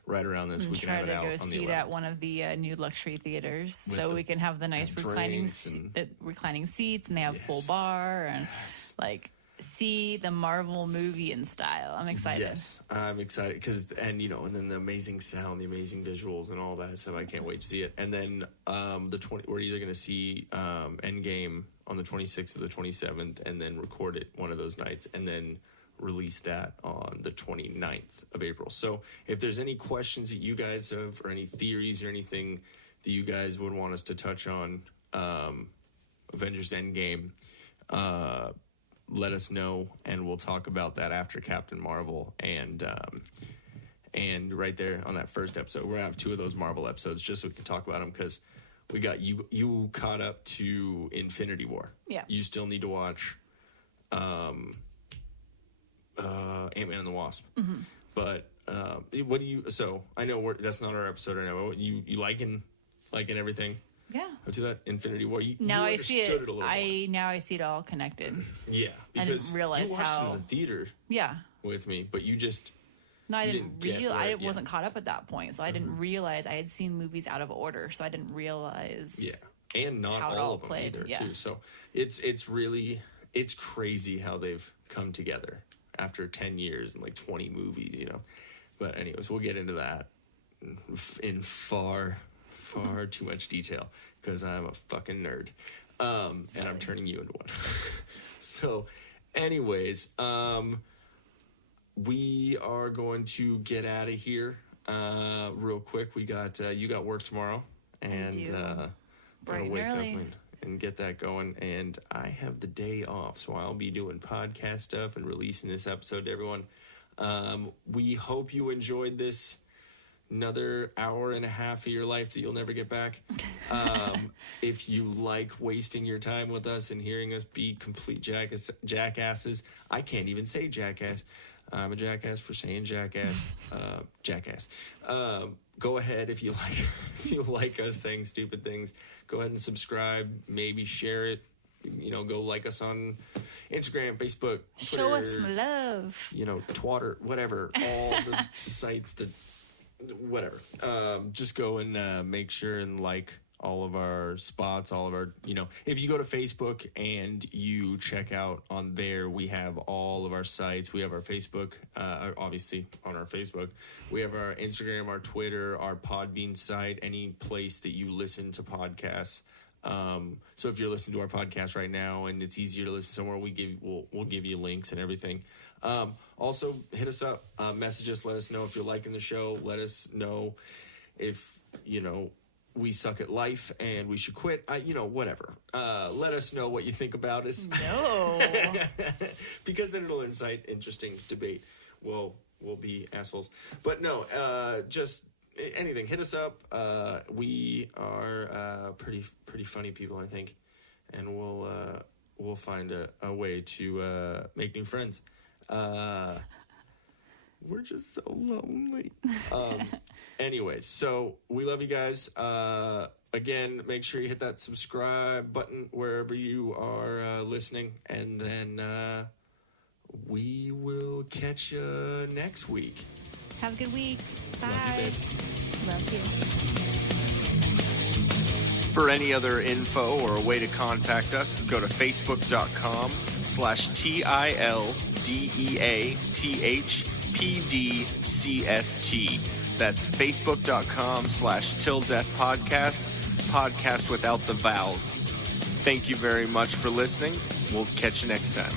right around this, we can have it out on the 11th. Try to go see it at one of the new luxury theaters, so we can have the nice reclining seats, and they have full bar, and see the Marvel movie in style. I'm excited. Yes, I'm excited because and then the amazing sound, the amazing visuals, and all that. So I can't wait to see it. And then we're either going to see Endgame on the 26th or the 27th, and then record it one of those nights, and then release that on the 29th of April. So if there's any questions that you guys have, or any theories or anything that you guys would want us to touch on Avengers Endgame, let us know, and we'll talk about that after Captain Marvel. And right there on that first episode, we're gonna have 2 of those Marvel episodes just so we can talk about them, because we got you caught up to Infinity War. Yeah. You still need to watch Ant-Man and the Wasp. Mm-hmm. But what do you? So I know that's not our episode right now. You liking everything? Yeah. To that Infinity War. You I see it. understood it a little more. Now I see it all connected. Yeah, I because didn't realize you watched how. it in the theater Yeah. with me, but you just No, I you didn't get realize. where- I wasn't caught up at that point, so I didn't realize I had seen movies out of order. So I didn't realize. Yeah, and not how it all all of them played, either, yeah. too. So it's really crazy how they've come together after 10 years and like 20 movies, you know. But anyways, we'll get into that in far too much detail because I'm a fucking nerd, and I'm turning you into one. So, anyways, we are going to get out of here real quick. We got you got work tomorrow, and do. gotta Bright and wake early. up and get that going. And I have the day off, so I'll be doing podcast stuff and releasing this episode to everyone. We hope you enjoyed this. Another hour and a half of your life that you'll never get back. If you like wasting your time with us and hearing us be complete jackasses, I can't even say jackass. I'm a jackass for saying jackass. Jackass. Go ahead if you like us saying stupid things. Go ahead and subscribe. Maybe share it. You know, go like us on Instagram, Facebook, Twitter, Show us some love. you know, Twatter, whatever, all the sites that, whatever. Just go and make sure and like all of our spots, all of our, you know, if you go to Facebook and you check out on there, we have all of our sites. We have our Facebook, obviously on our Facebook. We have our Instagram, our Twitter, our Podbean site, any place that you listen to podcasts. So if you're listening to our podcast right now and it's easier to listen somewhere, we'll give you links and everything. Also hit us up, message us, let us know if you're liking the show. Let us know if, you know, we suck at life and we should quit. You know, whatever. Let us know what you think about us. No. Because then it'll incite interesting debate. We'll be assholes. But no, just anything. Hit us up. We are pretty funny people, I think. And we'll find a way to make new friends. We're just so lonely. Anyways, so we love you guys. Again, make sure you hit that subscribe button wherever you are listening. And then we will catch you next week. Have a good week. Bye. Love you, babe. Love you. For any other info or a way to contact us, go to facebook.com/TILDEATHPDCST. That's facebook.com/TillDeathPodcast, podcast without the vowels. Thank you very much for listening. We'll catch you next time.